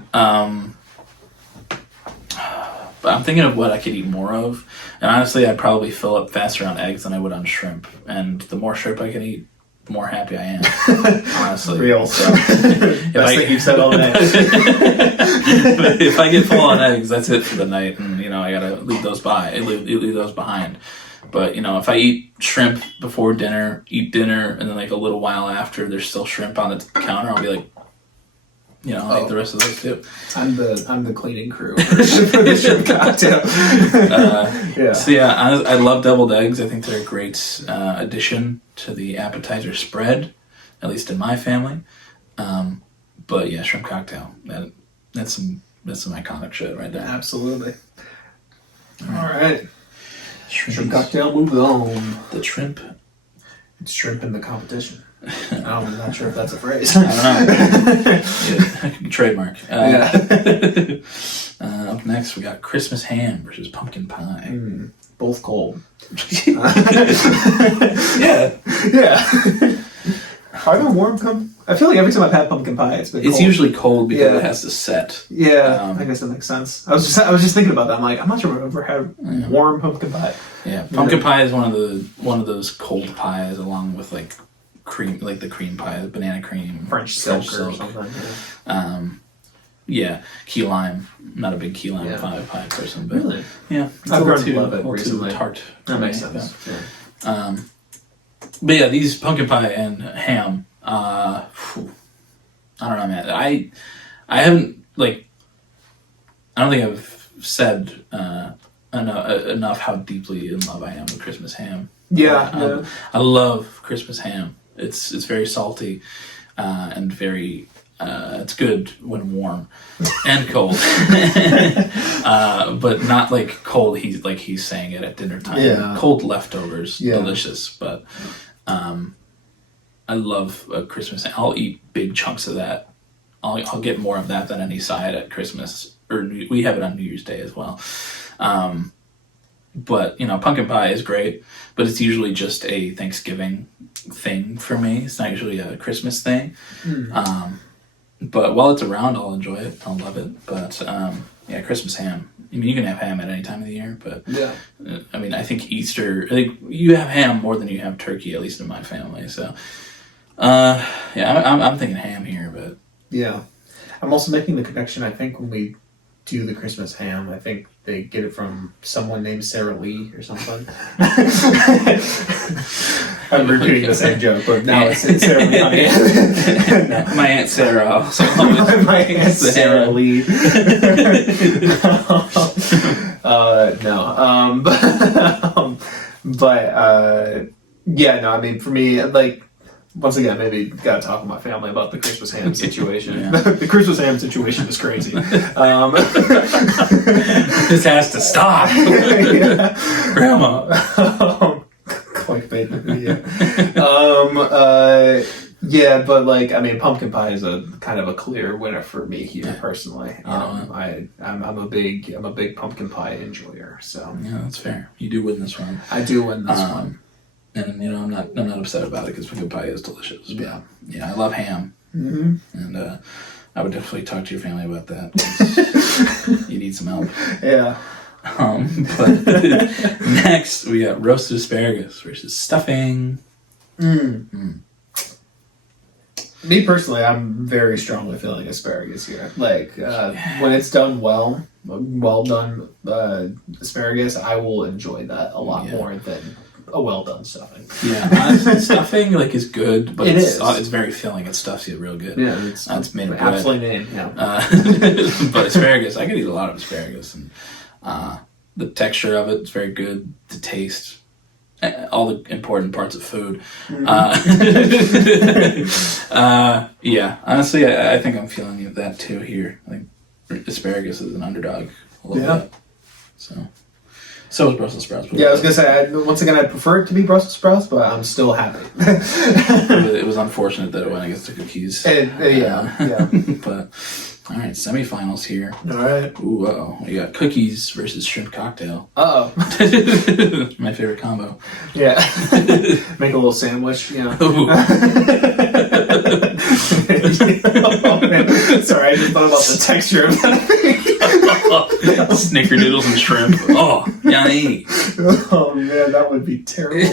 But I'm thinking of what I could eat more of, and honestly, I'd probably fill up faster on eggs than I would on shrimp. And the more shrimp I can eat, the more happy I am. Honestly, real. So, best thing you've said all day. But if I get full on eggs, that's it for the night, and I gotta leave those behind. But if I eat shrimp before dinner, eat dinner, and then like a little while after, there's still shrimp on the counter, I'll be like. I'll eat the rest of those too. I'm the cleaning crew for the shrimp cocktail. So I love deviled eggs. I think they're a great addition to the appetizer spread, at least in my family. But yeah, shrimp cocktail. That's some iconic shit right there. Absolutely. All right. Shrimp cocktail, move on. The shrimp. It's shrimp in the competition. I'm not sure if that's a phrase. I don't know. Trademark. Up next, we got Christmas ham versus pumpkin pie. Both cold. Yeah. Are there warm I feel like every time I've had pumpkin pie, it's been cold. It's usually cold because it has to set. Yeah, I guess that makes sense. I was just thinking about that. I'm like, I'm not sure I've ever had warm pumpkin pie. Yeah, pumpkin pie is one of those cold pies, along with like cream, like the cream pie, the banana cream, French silk or something. Key lime. I'm not a big key lime pie person, but really, I've grown to love it recently. Tart. That makes sense. Yeah. But yeah, these pumpkin pie and ham. I don't know, man. I haven't I don't think I've said enough how deeply in love I am with Christmas ham. Yeah. I love Christmas ham. It's very salty and very. It's good when warm and cold, but not like cold. He's saying it at dinner time. Yeah. Cold leftovers, delicious. But I love a Christmas. I'll eat big chunks of that. I'll get more of that than any side at Christmas, or we have it on New Year's Day as well. But pumpkin pie is great, but it's usually just a Thanksgiving thing for me. It's not usually a Christmas thing. But while it's around, I'll enjoy it. I'll love it. But Christmas ham. I mean, you can have ham at any time of the year, but I mean, I think Easter, you have ham more than you have turkey, at least in my family. So, I'm thinking ham here, but I'm also making the connection. I think when we do the Christmas ham, I think they get it from someone named Sarah Lee or something. I'm repeating the same joke, but now it's Sarah Lee. My Aunt Sarah. My Aunt Sarah Lee. I mean, for me, once again, maybe gotta talk with my family about the Christmas ham situation. The Christmas ham situation is crazy. This has to stop. Grandma. Clickbait video. I mean, pumpkin pie is a kind of a clear winner for me here personally. I'm a big pumpkin pie enjoyer. So that's fair. You do win this one. I do win this one. And I'm not upset about it because pumpkin pie is delicious. But, I love ham, and I would definitely talk to your family about that. You need some help. Yeah. But next we got roasted asparagus versus stuffing. Me personally, I'm very strongly feeling asparagus here. When it's done well done asparagus, I will enjoy that a lot more than a well done stuffing. Yeah, honestly, stuffing like is good, but it's very filling. It stuffs you real good. Yeah, it's made of bread. Absolutely name. Yeah. But asparagus, I could eat a lot of asparagus, and the texture of it is very good. The taste, all the important parts of food. Yeah, honestly, I think I'm feeling that too here. I think asparagus is an underdog a little bit. So is Brussels sprouts. Yeah, I was going to say, once again, I'd prefer it to be Brussels sprouts, but I'm still happy. It was unfortunate that it went against the cookies. Yeah. But, all right, semifinals here. All right. Ooh, uh-oh. We got cookies versus shrimp cocktail. Uh-oh. My favorite combo. Yeah. Make a little sandwich, Ooh. Oh, man. Sorry, I just thought about the texture of that. Snickerdoodles and shrimp. Oh, yummy. Oh man, that would be terrible.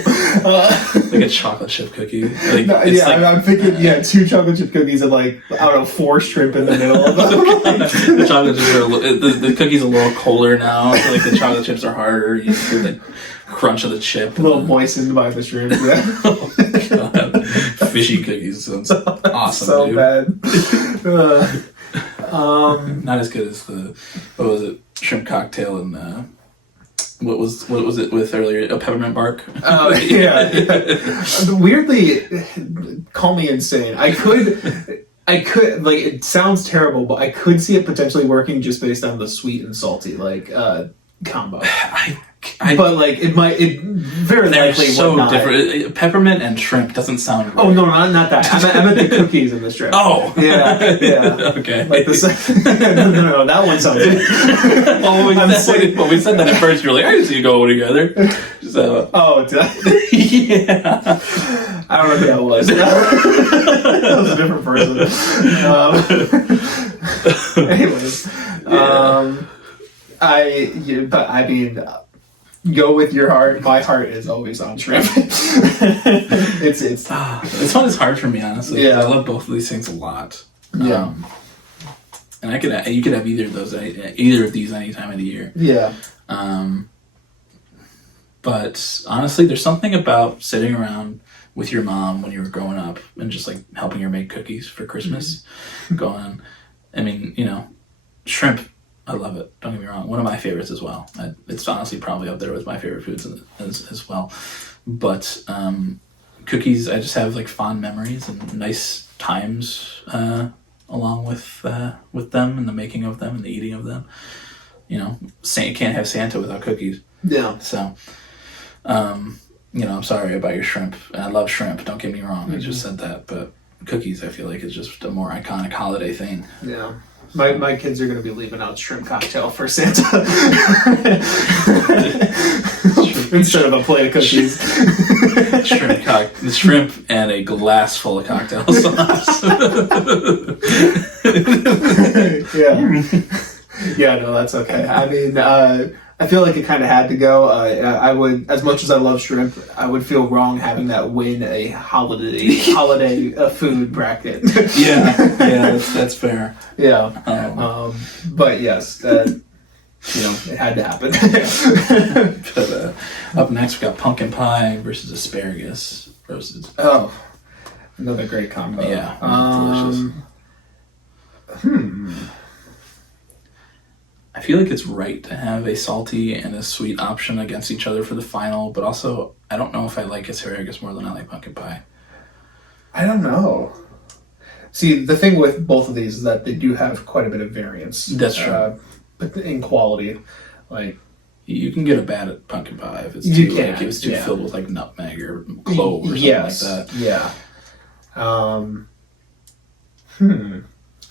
Like a chocolate chip cookie. I'm thinking, 2 chocolate chip cookies and I don't know, 4 shrimp in the middle of them. The chocolate chips are the cookie's a little colder now. So the chocolate chips are harder. You hear the crunch of the chip. A little moistened by the shrimp. Yeah. Oh my god, fishy cookies sounds awesome. So dude. Bad. Not as good as what was it, shrimp cocktail and what was it with earlier, a peppermint bark. Oh yeah. Weirdly, call me insane. I could it sounds terrible, but I could see it potentially working just based on the sweet and salty combo. But it very likely so would not. Different. Peppermint and shrimp doesn't sound right. Oh no, not that. I meant the cookies and the shrimp. Oh yeah. Okay. Like no, that one sounds good. When we said that at first, you were like, I just need to go together. So. Oh, did I? Yeah. I don't know who that was. That was a different person. Anyways, I mean, go with your heart. My heart is always on shrimp. This one is hard for me, honestly. Yeah. I love both of these things a lot. Yeah. And you could have either of these any time of the year. Yeah. But honestly, there's something about sitting around with your mom when you were growing up and just helping her make cookies for Christmas. Mm-hmm. I mean, shrimp. I love it. Don't get me wrong. One of my favorites as well. It's honestly probably up there with my favorite foods as well. But cookies, I just have fond memories and nice times along with them and the making of them and the eating of them. Can't have Santa without cookies. Yeah. So, I'm sorry about your shrimp. And I love shrimp. Don't get me wrong. Mm-hmm. I just said that, but cookies, I feel like is just a more iconic holiday thing. Yeah. My kids are going to be leaving out shrimp cocktail for Santa instead of a plate of cookies. Shrimp and a glass full of cocktail sauce. Yeah, no, that's okay. I mean, I feel like it kind of had to go. I would, as much as I love shrimp, I would feel wrong having that win a holiday food bracket. Yeah, that's fair. Yeah, but yes, it had to happen. But, up next, we got pumpkin pie versus asparagus roasted. Oh, another great combo. Yeah, delicious. I feel like it's right to have a salty and a sweet option against each other for the final, but also I don't know if I like asparagus more than I like pumpkin pie. I don't know. See, the thing with both of these is that they do have quite a bit of variance. That's true. But in quality, you can get a bad pumpkin pie if it's too filled with nutmeg or clove or something like that. Yeah. I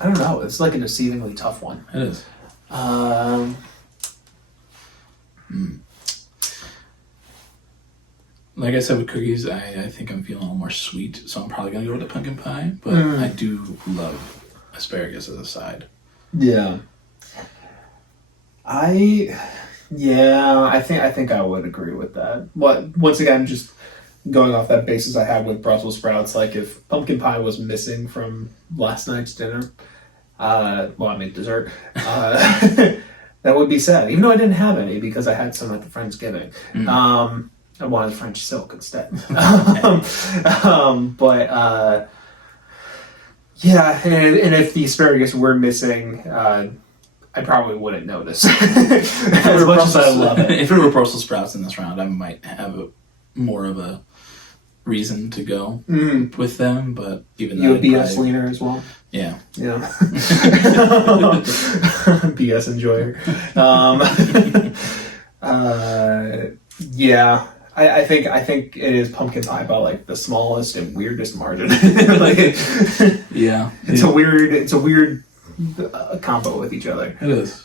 don't know. It's an exceedingly tough one. It is. Like I said with cookies, I think I'm feeling a little more sweet, so I'm probably gonna go with the pumpkin pie. But I do love asparagus as a side. Yeah. I think I would agree with that. But once again, just going off that basis I had with Brussels sprouts, if pumpkin pie was missing from last night's dinner, dessert, that would be sad. Even though I didn't have any because I had some at the Friendsgiving. I wanted French silk instead. Yeah, and if the asparagus were missing, I probably wouldn't notice. As much as I love it. If it were Brussels sprouts in this round, I might have more of a reason to go with them, but even you a BS leaner as well? Yeah. BS enjoyer. Yeah. I think it is pumpkin pie by like the smallest and weirdest margin. Yeah, it's a weird combo with each other. It is.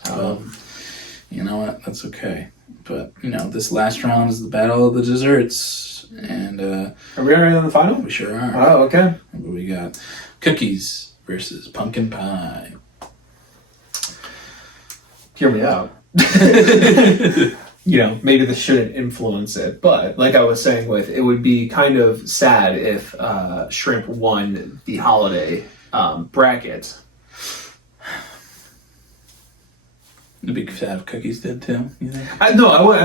You know what? That's okay. But this last round is the battle of the desserts, and are we already in the final? We sure are. Oh, okay. What we got? Cookies versus pumpkin pie. Hear me out. Maybe this shouldn't influence it, but like I was saying it would be kind of sad if shrimp won the holiday bracket. It'd be sad if cookies did too, you think? I'm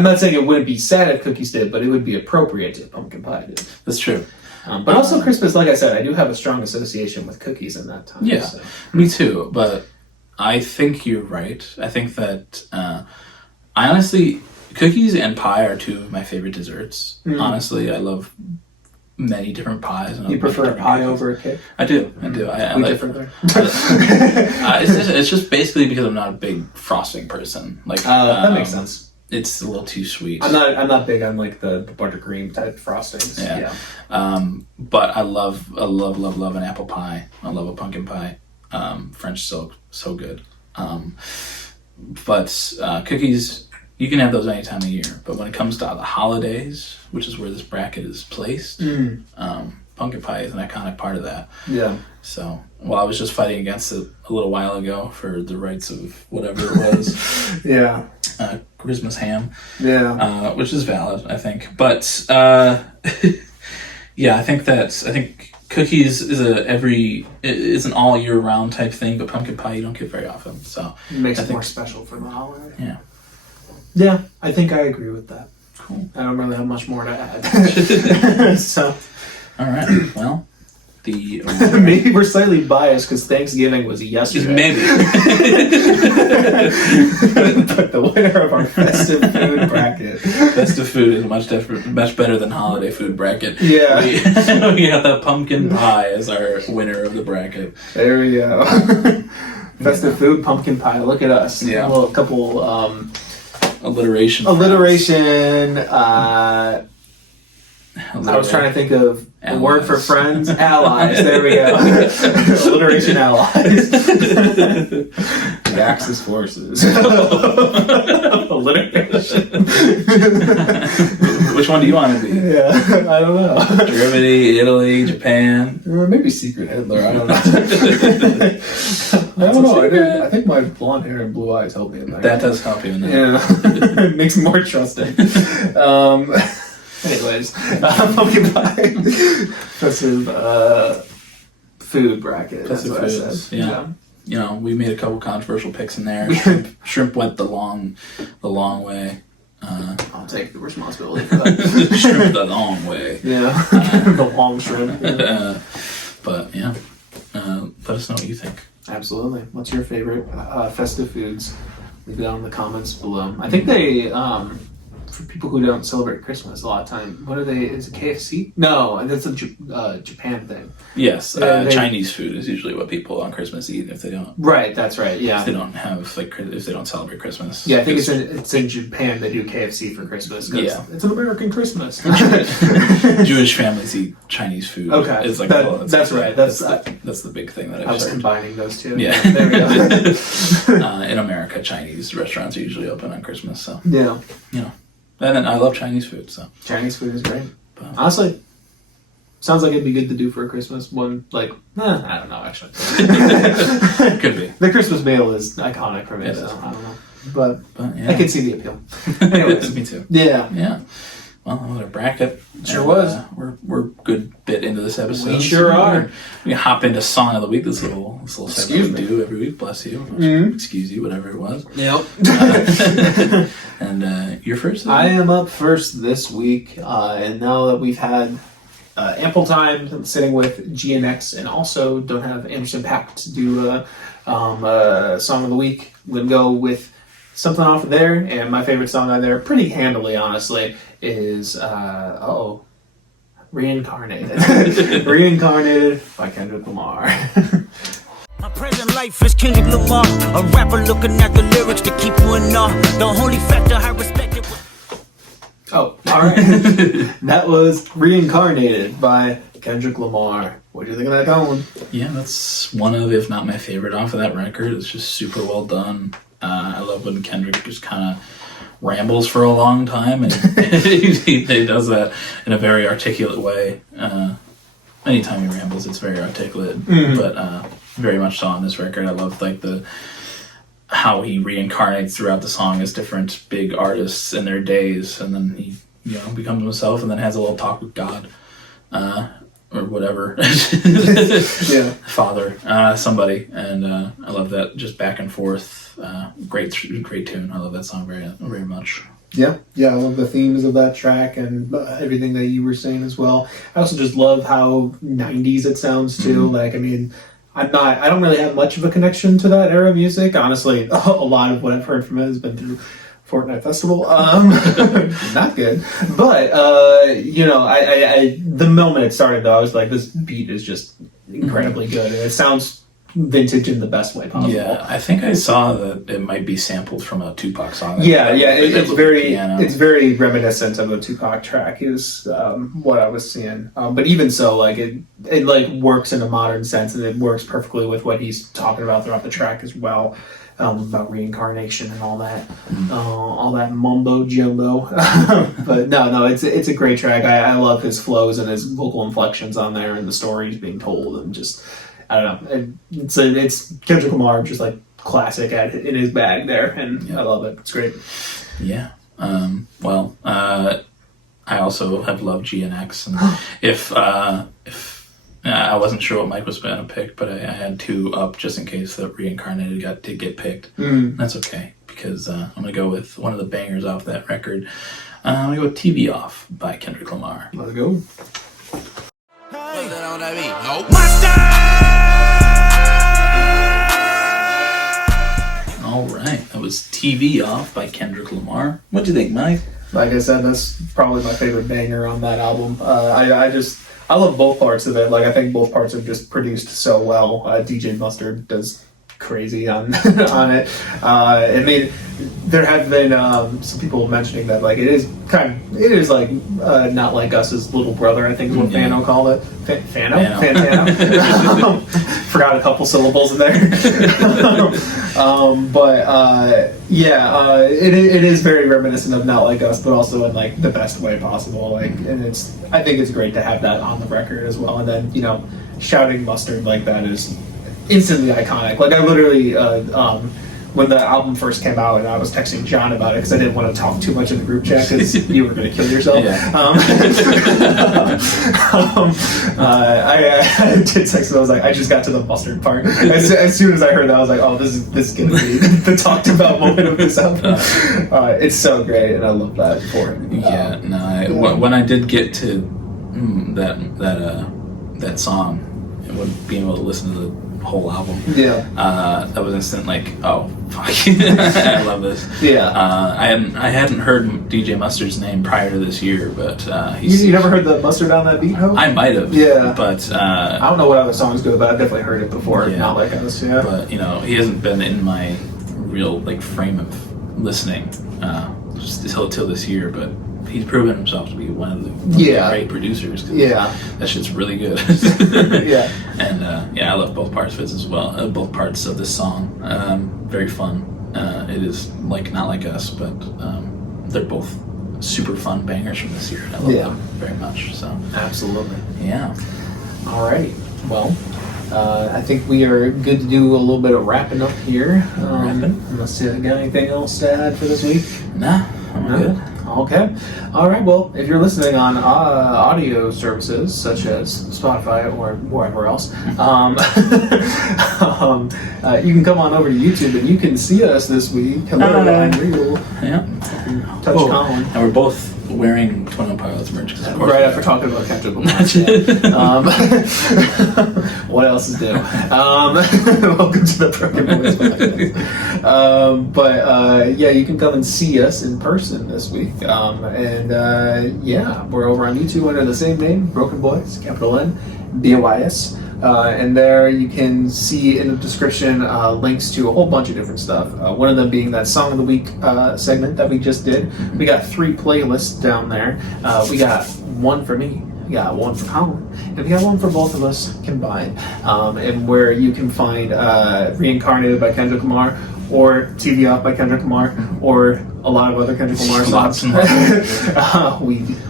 not saying it wouldn't be sad if cookies did, but it would be appropriate if pumpkin pie did. That's true. But also Christmas, like I said, I do have a strong association with cookies in that time. Yeah, so. Me too, but I think you're right. I think that, I honestly... Cookies and pie are two of my favorite desserts. Honestly, I love many different pies. You prefer a pie over a cake? I do. I like different there. It's just basically because I'm not a big frosting person. That makes sense. It's a little too sweet. I'm not big on like the buttercream type frostings. Yeah. But I love an apple pie. I love a pumpkin pie. French silk, so good. But cookies. You can have those any time of year, but when it comes to the holidays, which is where this bracket is placed, pumpkin pie is an iconic part of that. Yeah. So, I was just fighting against it a little while ago for the rights of whatever it was. Yeah. Christmas ham. Yeah. Which is valid, I think. But, yeah, I think cookies is an all year round type thing, but pumpkin pie you don't get very often. So it makes it more special for the holiday. Yeah. Yeah, I think I agree with that. Cool. I don't really have much more to add. So, all right. Well, maybe we're slightly biased because Thanksgiving was yesterday. Maybe. But the winner of our festive food bracket. Festive food is much better than holiday food bracket. Yeah. We have that pumpkin pie as our winner of the bracket. There we go. Festive food, pumpkin pie. Look at us. Yeah. A couple. Alliteration. I was trying to think of a word for friends. Allies. There we go. Alliteration allies. The Axis forces. Alliteration. Which one do you want to be? Yeah, I don't know. Germany, Italy, Japan. Or maybe Secret Hitler. I don't know. I don't know. I think my blonde hair and blue eyes help me in that. That does help you in that. Yeah. It makes me more trusting. Anyways, pumpkin pie. Festive food bracket. That's what I said. Yeah. We made a couple controversial picks in there. Shrimp went the long way. I'll take the responsibility for that. Shrimp the long way. Yeah. The long shrimp. Yeah. But yeah, let us know what you think. Absolutely. What's your favorite festive foods? Leave it down in the comments below. I think they, for people who don't celebrate Christmas a lot of time, what are they? Is it KFC? No, that's a Japan thing. Yes, Chinese food is usually what people on Christmas eat if they don't. Right, that's right. Yeah, if they don't have if they don't celebrate Christmas. Yeah, I think it's in Japan they do KFC for Christmas. Yeah, it's an American Christmas. Jewish families eat Chinese food. Okay, it's like that's right. That's the big thing that I was combining those two. Yeah, there we go. In America, Chinese restaurants are usually open on Christmas. So yeah, and I love Chinese food. So Chinese food is great. But honestly, sounds like it'd be good to do for a Christmas one. I don't know actually. Could be. The Christmas meal is iconic for me. So I don't know, but yeah. I can see the appeal. Anyways, me too. Yeah. Well, another bracket. Sure was. We're a good bit into this episode. We sure are. We hop into Song of the Week. This little segment we do every week. Bless you. Mm-hmm. Excuse you. Whatever it was. Yep. And your first? I am up first this week, and now that we've had ample time sitting with GNX and also don't have Anderson .Paak to do a song of the week, I'm going to go with something off of there, and my favorite song on there, pretty handily, honestly, is, Reincarnated. Reincarnated by Kendrick Lamar. My present life is Kendrick Lamar, a rapper looking at the lyrics to keep you in awe. The only factor I respect it. Oh, all right. That was Reincarnated by Kendrick Lamar. What do you think of that, Colin? Yeah, that's one of, if not my favorite off of that record. It's just super well done. I love when Kendrick just kind of rambles for a long time, and he does that in a very articulate way. Anytime he rambles, it's very articulate, but very much so on this record. I love like how he reincarnates throughout the song as different big artists in their days, and then he becomes himself, and then has a little talk with God, or whatever, Father, somebody, and I love that just back and forth. Great tune. I love that song very, very much. Yeah, I love the themes of that track and everything that you were saying as well. I also just love how 90s it sounds too. Like, I mean, I don't really have much of a connection to that era of music. Honestly, a lot of what I've heard from it has been through Fortnite Festival. Not good. But, I the moment it started though, I was like, this beat is just incredibly good. And it sounds vintage in the best way possible. Yeah, I think I saw that it might be sampled from a Tupac song. It's very reminiscent of a Tupac track is what I was seeing. But even so, like it like works in a modern sense, and it works perfectly with what he's talking about throughout the track as well, about reincarnation and all that mumbo jumbo. But no, it's a great track. I love his flows and his vocal inflections on there, and the stories being told, and just. I don't know. It's Kendrick Lamar, just like classic in his bag there, and I love it. It's great. Yeah. I also have loved GNX, and if I wasn't sure what Mike was going to pick, but I had two up just in case that Reincarnated did get picked. That's okay, because I'm going to go with one of the bangers off that record. I'm going to go with TV Off by Kendrick Lamar. Let's go. All right, that was TV Off by Kendrick Lamar. What do you think, Mike? Like I said, that's probably my favorite banger on that album. I love both parts of it. Like, I think both parts are just produced so well. DJ Mustard does crazy on on it. I mean, there have been some people mentioning that like it is like Not Like Us's little brother, I think is what Fano called it. Fantano. Forgot a couple syllables in there. It is very reminiscent of Not Like Us, but also in like the best way possible. Like, and I think it's great to have that on the record as well. And then shouting Mustard like that is instantly iconic. Like, I literally when the album first came out, and I was texting John about it because I didn't want to talk too much in the group chat because you were going to kill yourself. I did text him. I was like, I just got to the mustard part. As soon as I heard that, I was like, oh, this is going to be the talked about moment of this album. It's so great, and I love that for it. When I did get to that song, and being able to listen to the whole album, that was instant like, oh fuck. I love this. I hadn't heard DJ Mustard's name prior to this year, but you never heard the Mustard on that beat, Ho? I might have, but I don't know what other songs go, but I've definitely heard it before. Not Like Us, but he hasn't been in my real like frame of listening just till this year, but he's proven himself to be one of the great producers. That shit's really good. And I love both parts of it as well. Both parts of this song, very fun. It is like Not Like Us, but they're both super fun bangers from this year, and I love them very much. So absolutely, All right, well. I think we are good to do a little bit of wrapping up here. Unless you got anything else to add for this week? Nah, I'm good. Okay. All right. Well, if you're listening on audio services such as Spotify or wherever else, you can come on over to YouTube and you can see us this week. Hello, Unreal. Yeah. Touch Colin. And we're both wearing Twin Oak Pilots merch. Right after talking about Kendrick Lamar. What else is new? Welcome to the BrokeN Boys podcast. Yeah, you can come and see us in person this week. We're over on YouTube under the same name, BrokeN Boys, capital N, BOIS. And there you can see in the description links to a whole bunch of different stuff. One of them being that Song of the Week segment that we just did. We got 3 playlists down there. We got one for me, we got one for Colin, and we got one for both of us combined. And where you can find Reincarnated by Kendrick Lamar, or TV Off by Kendrick Lamar, or a lot of other Kendrick Lamar songs.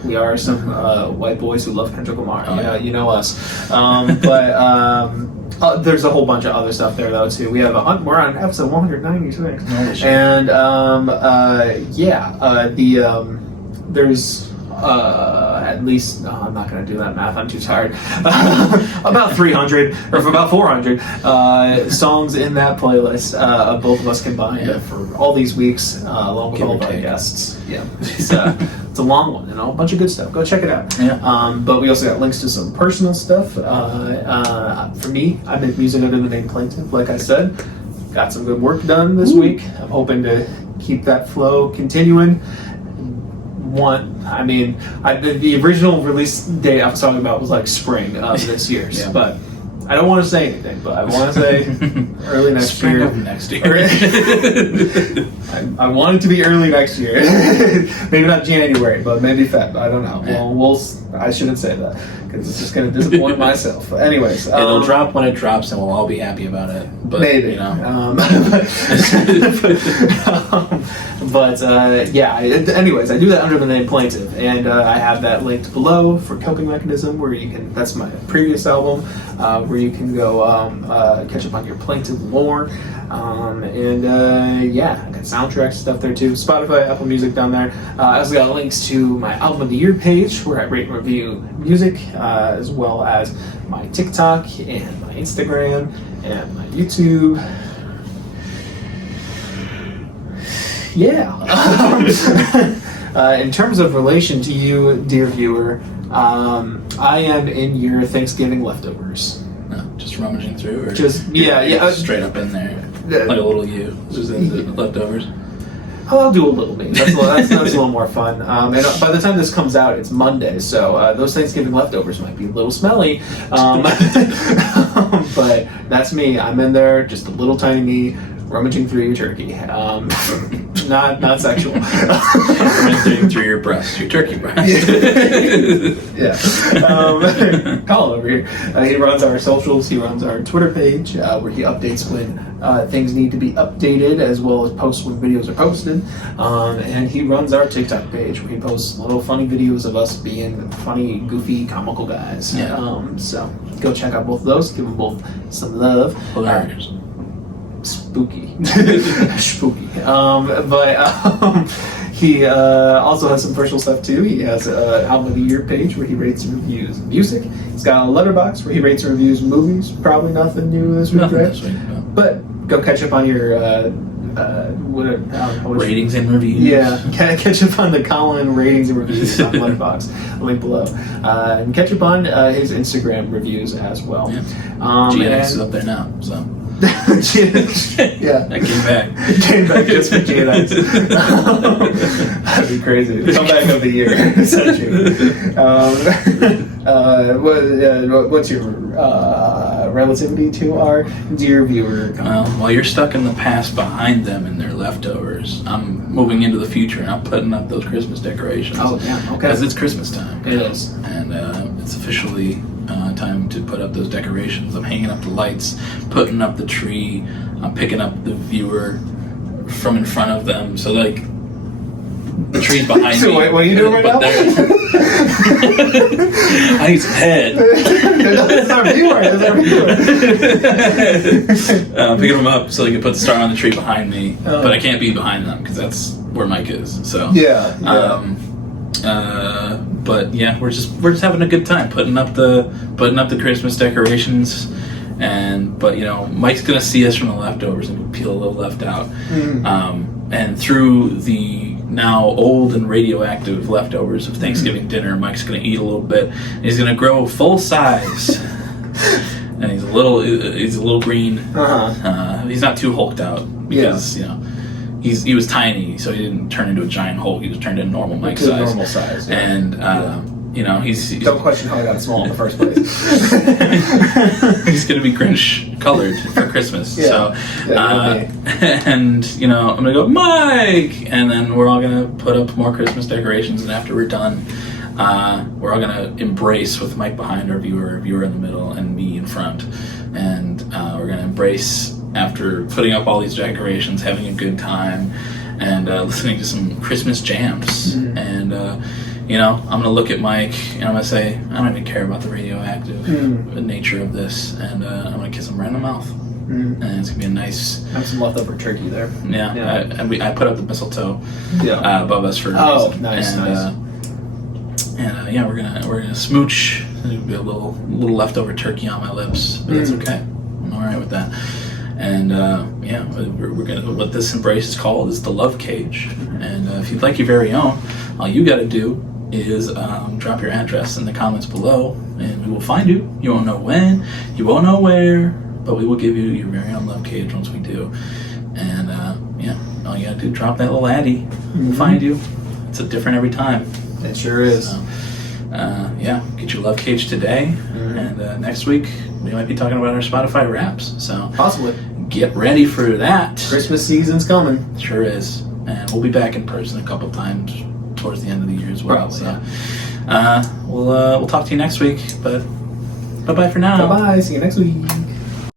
We are some white boys who love Kendrick Lamar. You know us. There's a whole bunch of other stuff there though too. We're on episode 196, and there's at least, no, I'm not going to do that math, I'm too tired, about 300 or about 400 songs in that playlist of both of us combined for all these weeks, along with all of our guests. Yeah, it's a long one, a bunch of good stuff. Go check it out. But we also got links to some personal stuff. For me, I make music under the name Plaintiff, like I said. Got some good work done this week. I'm hoping to keep that flow continuing. The original release date I was talking about was like spring of this year, but I don't want to say anything, but I want to say early next spring year. Of next year. I want it to be early next year. Maybe not January, but maybe Feb. I don't know. Well, I shouldn't say that because it's just going to disappoint myself. Anyways, it'll drop when it drops, and we'll all be happy about it. But, maybe. Anyways, I do that under the name Plaintiff, and I have that linked below for Coping Mechanism, where you can. That's my previous album, where you can go catch up on your Plaintiff lore. I got soundtrack stuff there too. Spotify, Apple Music down there. I also got links to my Album of the Year page where I rate and review music, as well as my TikTok and my Instagram and my YouTube. In terms of relation to you, dear viewer, I am in your Thanksgiving leftovers. No, just rummaging through, or straight up in there, like a little you, just in the leftovers. I'll do a little bit. That's a little more fun. And by the time this comes out, it's Monday, so those Thanksgiving leftovers might be a little smelly. But that's me. I'm in there, just a little tiny me, rummaging through your turkey. Not sexual. Rummaging through your breast, your turkey breast. Colin over here. He runs our socials. He runs our Twitter page, where he updates when things need to be updated, as well as posts when videos are posted. And he runs our TikTok page, where he posts little funny videos of us being funny, goofy, comical guys. So go check out both of those. Give them both some love. Hilarious. Spooky. He also has some personal stuff too. He has an Album of the Year page where he rates and reviews music. He's got a letterbox where he rates and reviews movies. Probably nothing new this week, right? No. But go catch up on your ratings and reviews. Yeah, catch up on the Colin ratings and reviews on Letterboxd, link below, and catch up on his Instagram reviews as well. GNX is up there now, so. Yeah, I came back just for GNX. That'd be crazy. Comeback of the year, essentially. What's your relativity to our dear viewer? Well, while you're stuck in the past behind them and their leftovers, I'm moving into the future and I'm putting up those Christmas decorations. Oh, yeah, okay. Because it's Christmas time. It is. And it's officially time to put up those decorations. I'm hanging up the lights, putting up the tree, I'm picking up the viewer from in front of them. So, like, the tree's behind so me. Wait, what are you doing right now? I need some head. That's our viewer. Picking them up so they can put the star on the tree behind me. But I can't be behind them because that's where Mike is. So but yeah, we're just having a good time putting up the Christmas decorations, but Mike's gonna see us from the leftovers and peel a little left out, and through the now old and radioactive leftovers of Thanksgiving dinner, Mike's gonna eat a little bit. And he's gonna grow full size, and he's a little green. He's not too hulked out because he was tiny, so he didn't turn into a giant Hulk. He just turned into normal Mike size. Normal size, yeah. And he's don't question how he got small in the first place. He's gonna be Grinch colored for Christmas. And I'm gonna go Mike, and then we're all gonna put up more Christmas decorations. And after we're done, we're all gonna embrace with Mike behind our viewer in the middle, and me in front, and we're gonna embrace after putting up all these decorations, having a good time, and listening to some Christmas jams. And I'm gonna look at Mike and I'm gonna say, I don't even care about the radioactive nature of this, and I'm gonna kiss him right in the mouth. And it's gonna be a nice. Have some leftover turkey there. I put up the mistletoe above us for a reason. Nice. We're gonna smooch. There'll be a little leftover turkey on my lips, but that's okay. I'm all right with that. And we're gonna. What this embrace is called is the love cage. And if you'd like your very own, all you got to do is drop your address in the comments below, and we will find you. You won't know when, you won't know where, but we will give you your very own love cage once we do. And all you got to do, drop that little addy. We'll find you. It's different every time. It sure is. So, get your love cage today, and next week we might be talking about our Spotify Wraps. So possibly get ready for that. Christmas season's coming. Sure is, and we'll be back in person a couple times towards the end of the year as well. So we'll talk to you next week. But bye bye for now. Bye bye. See you next week.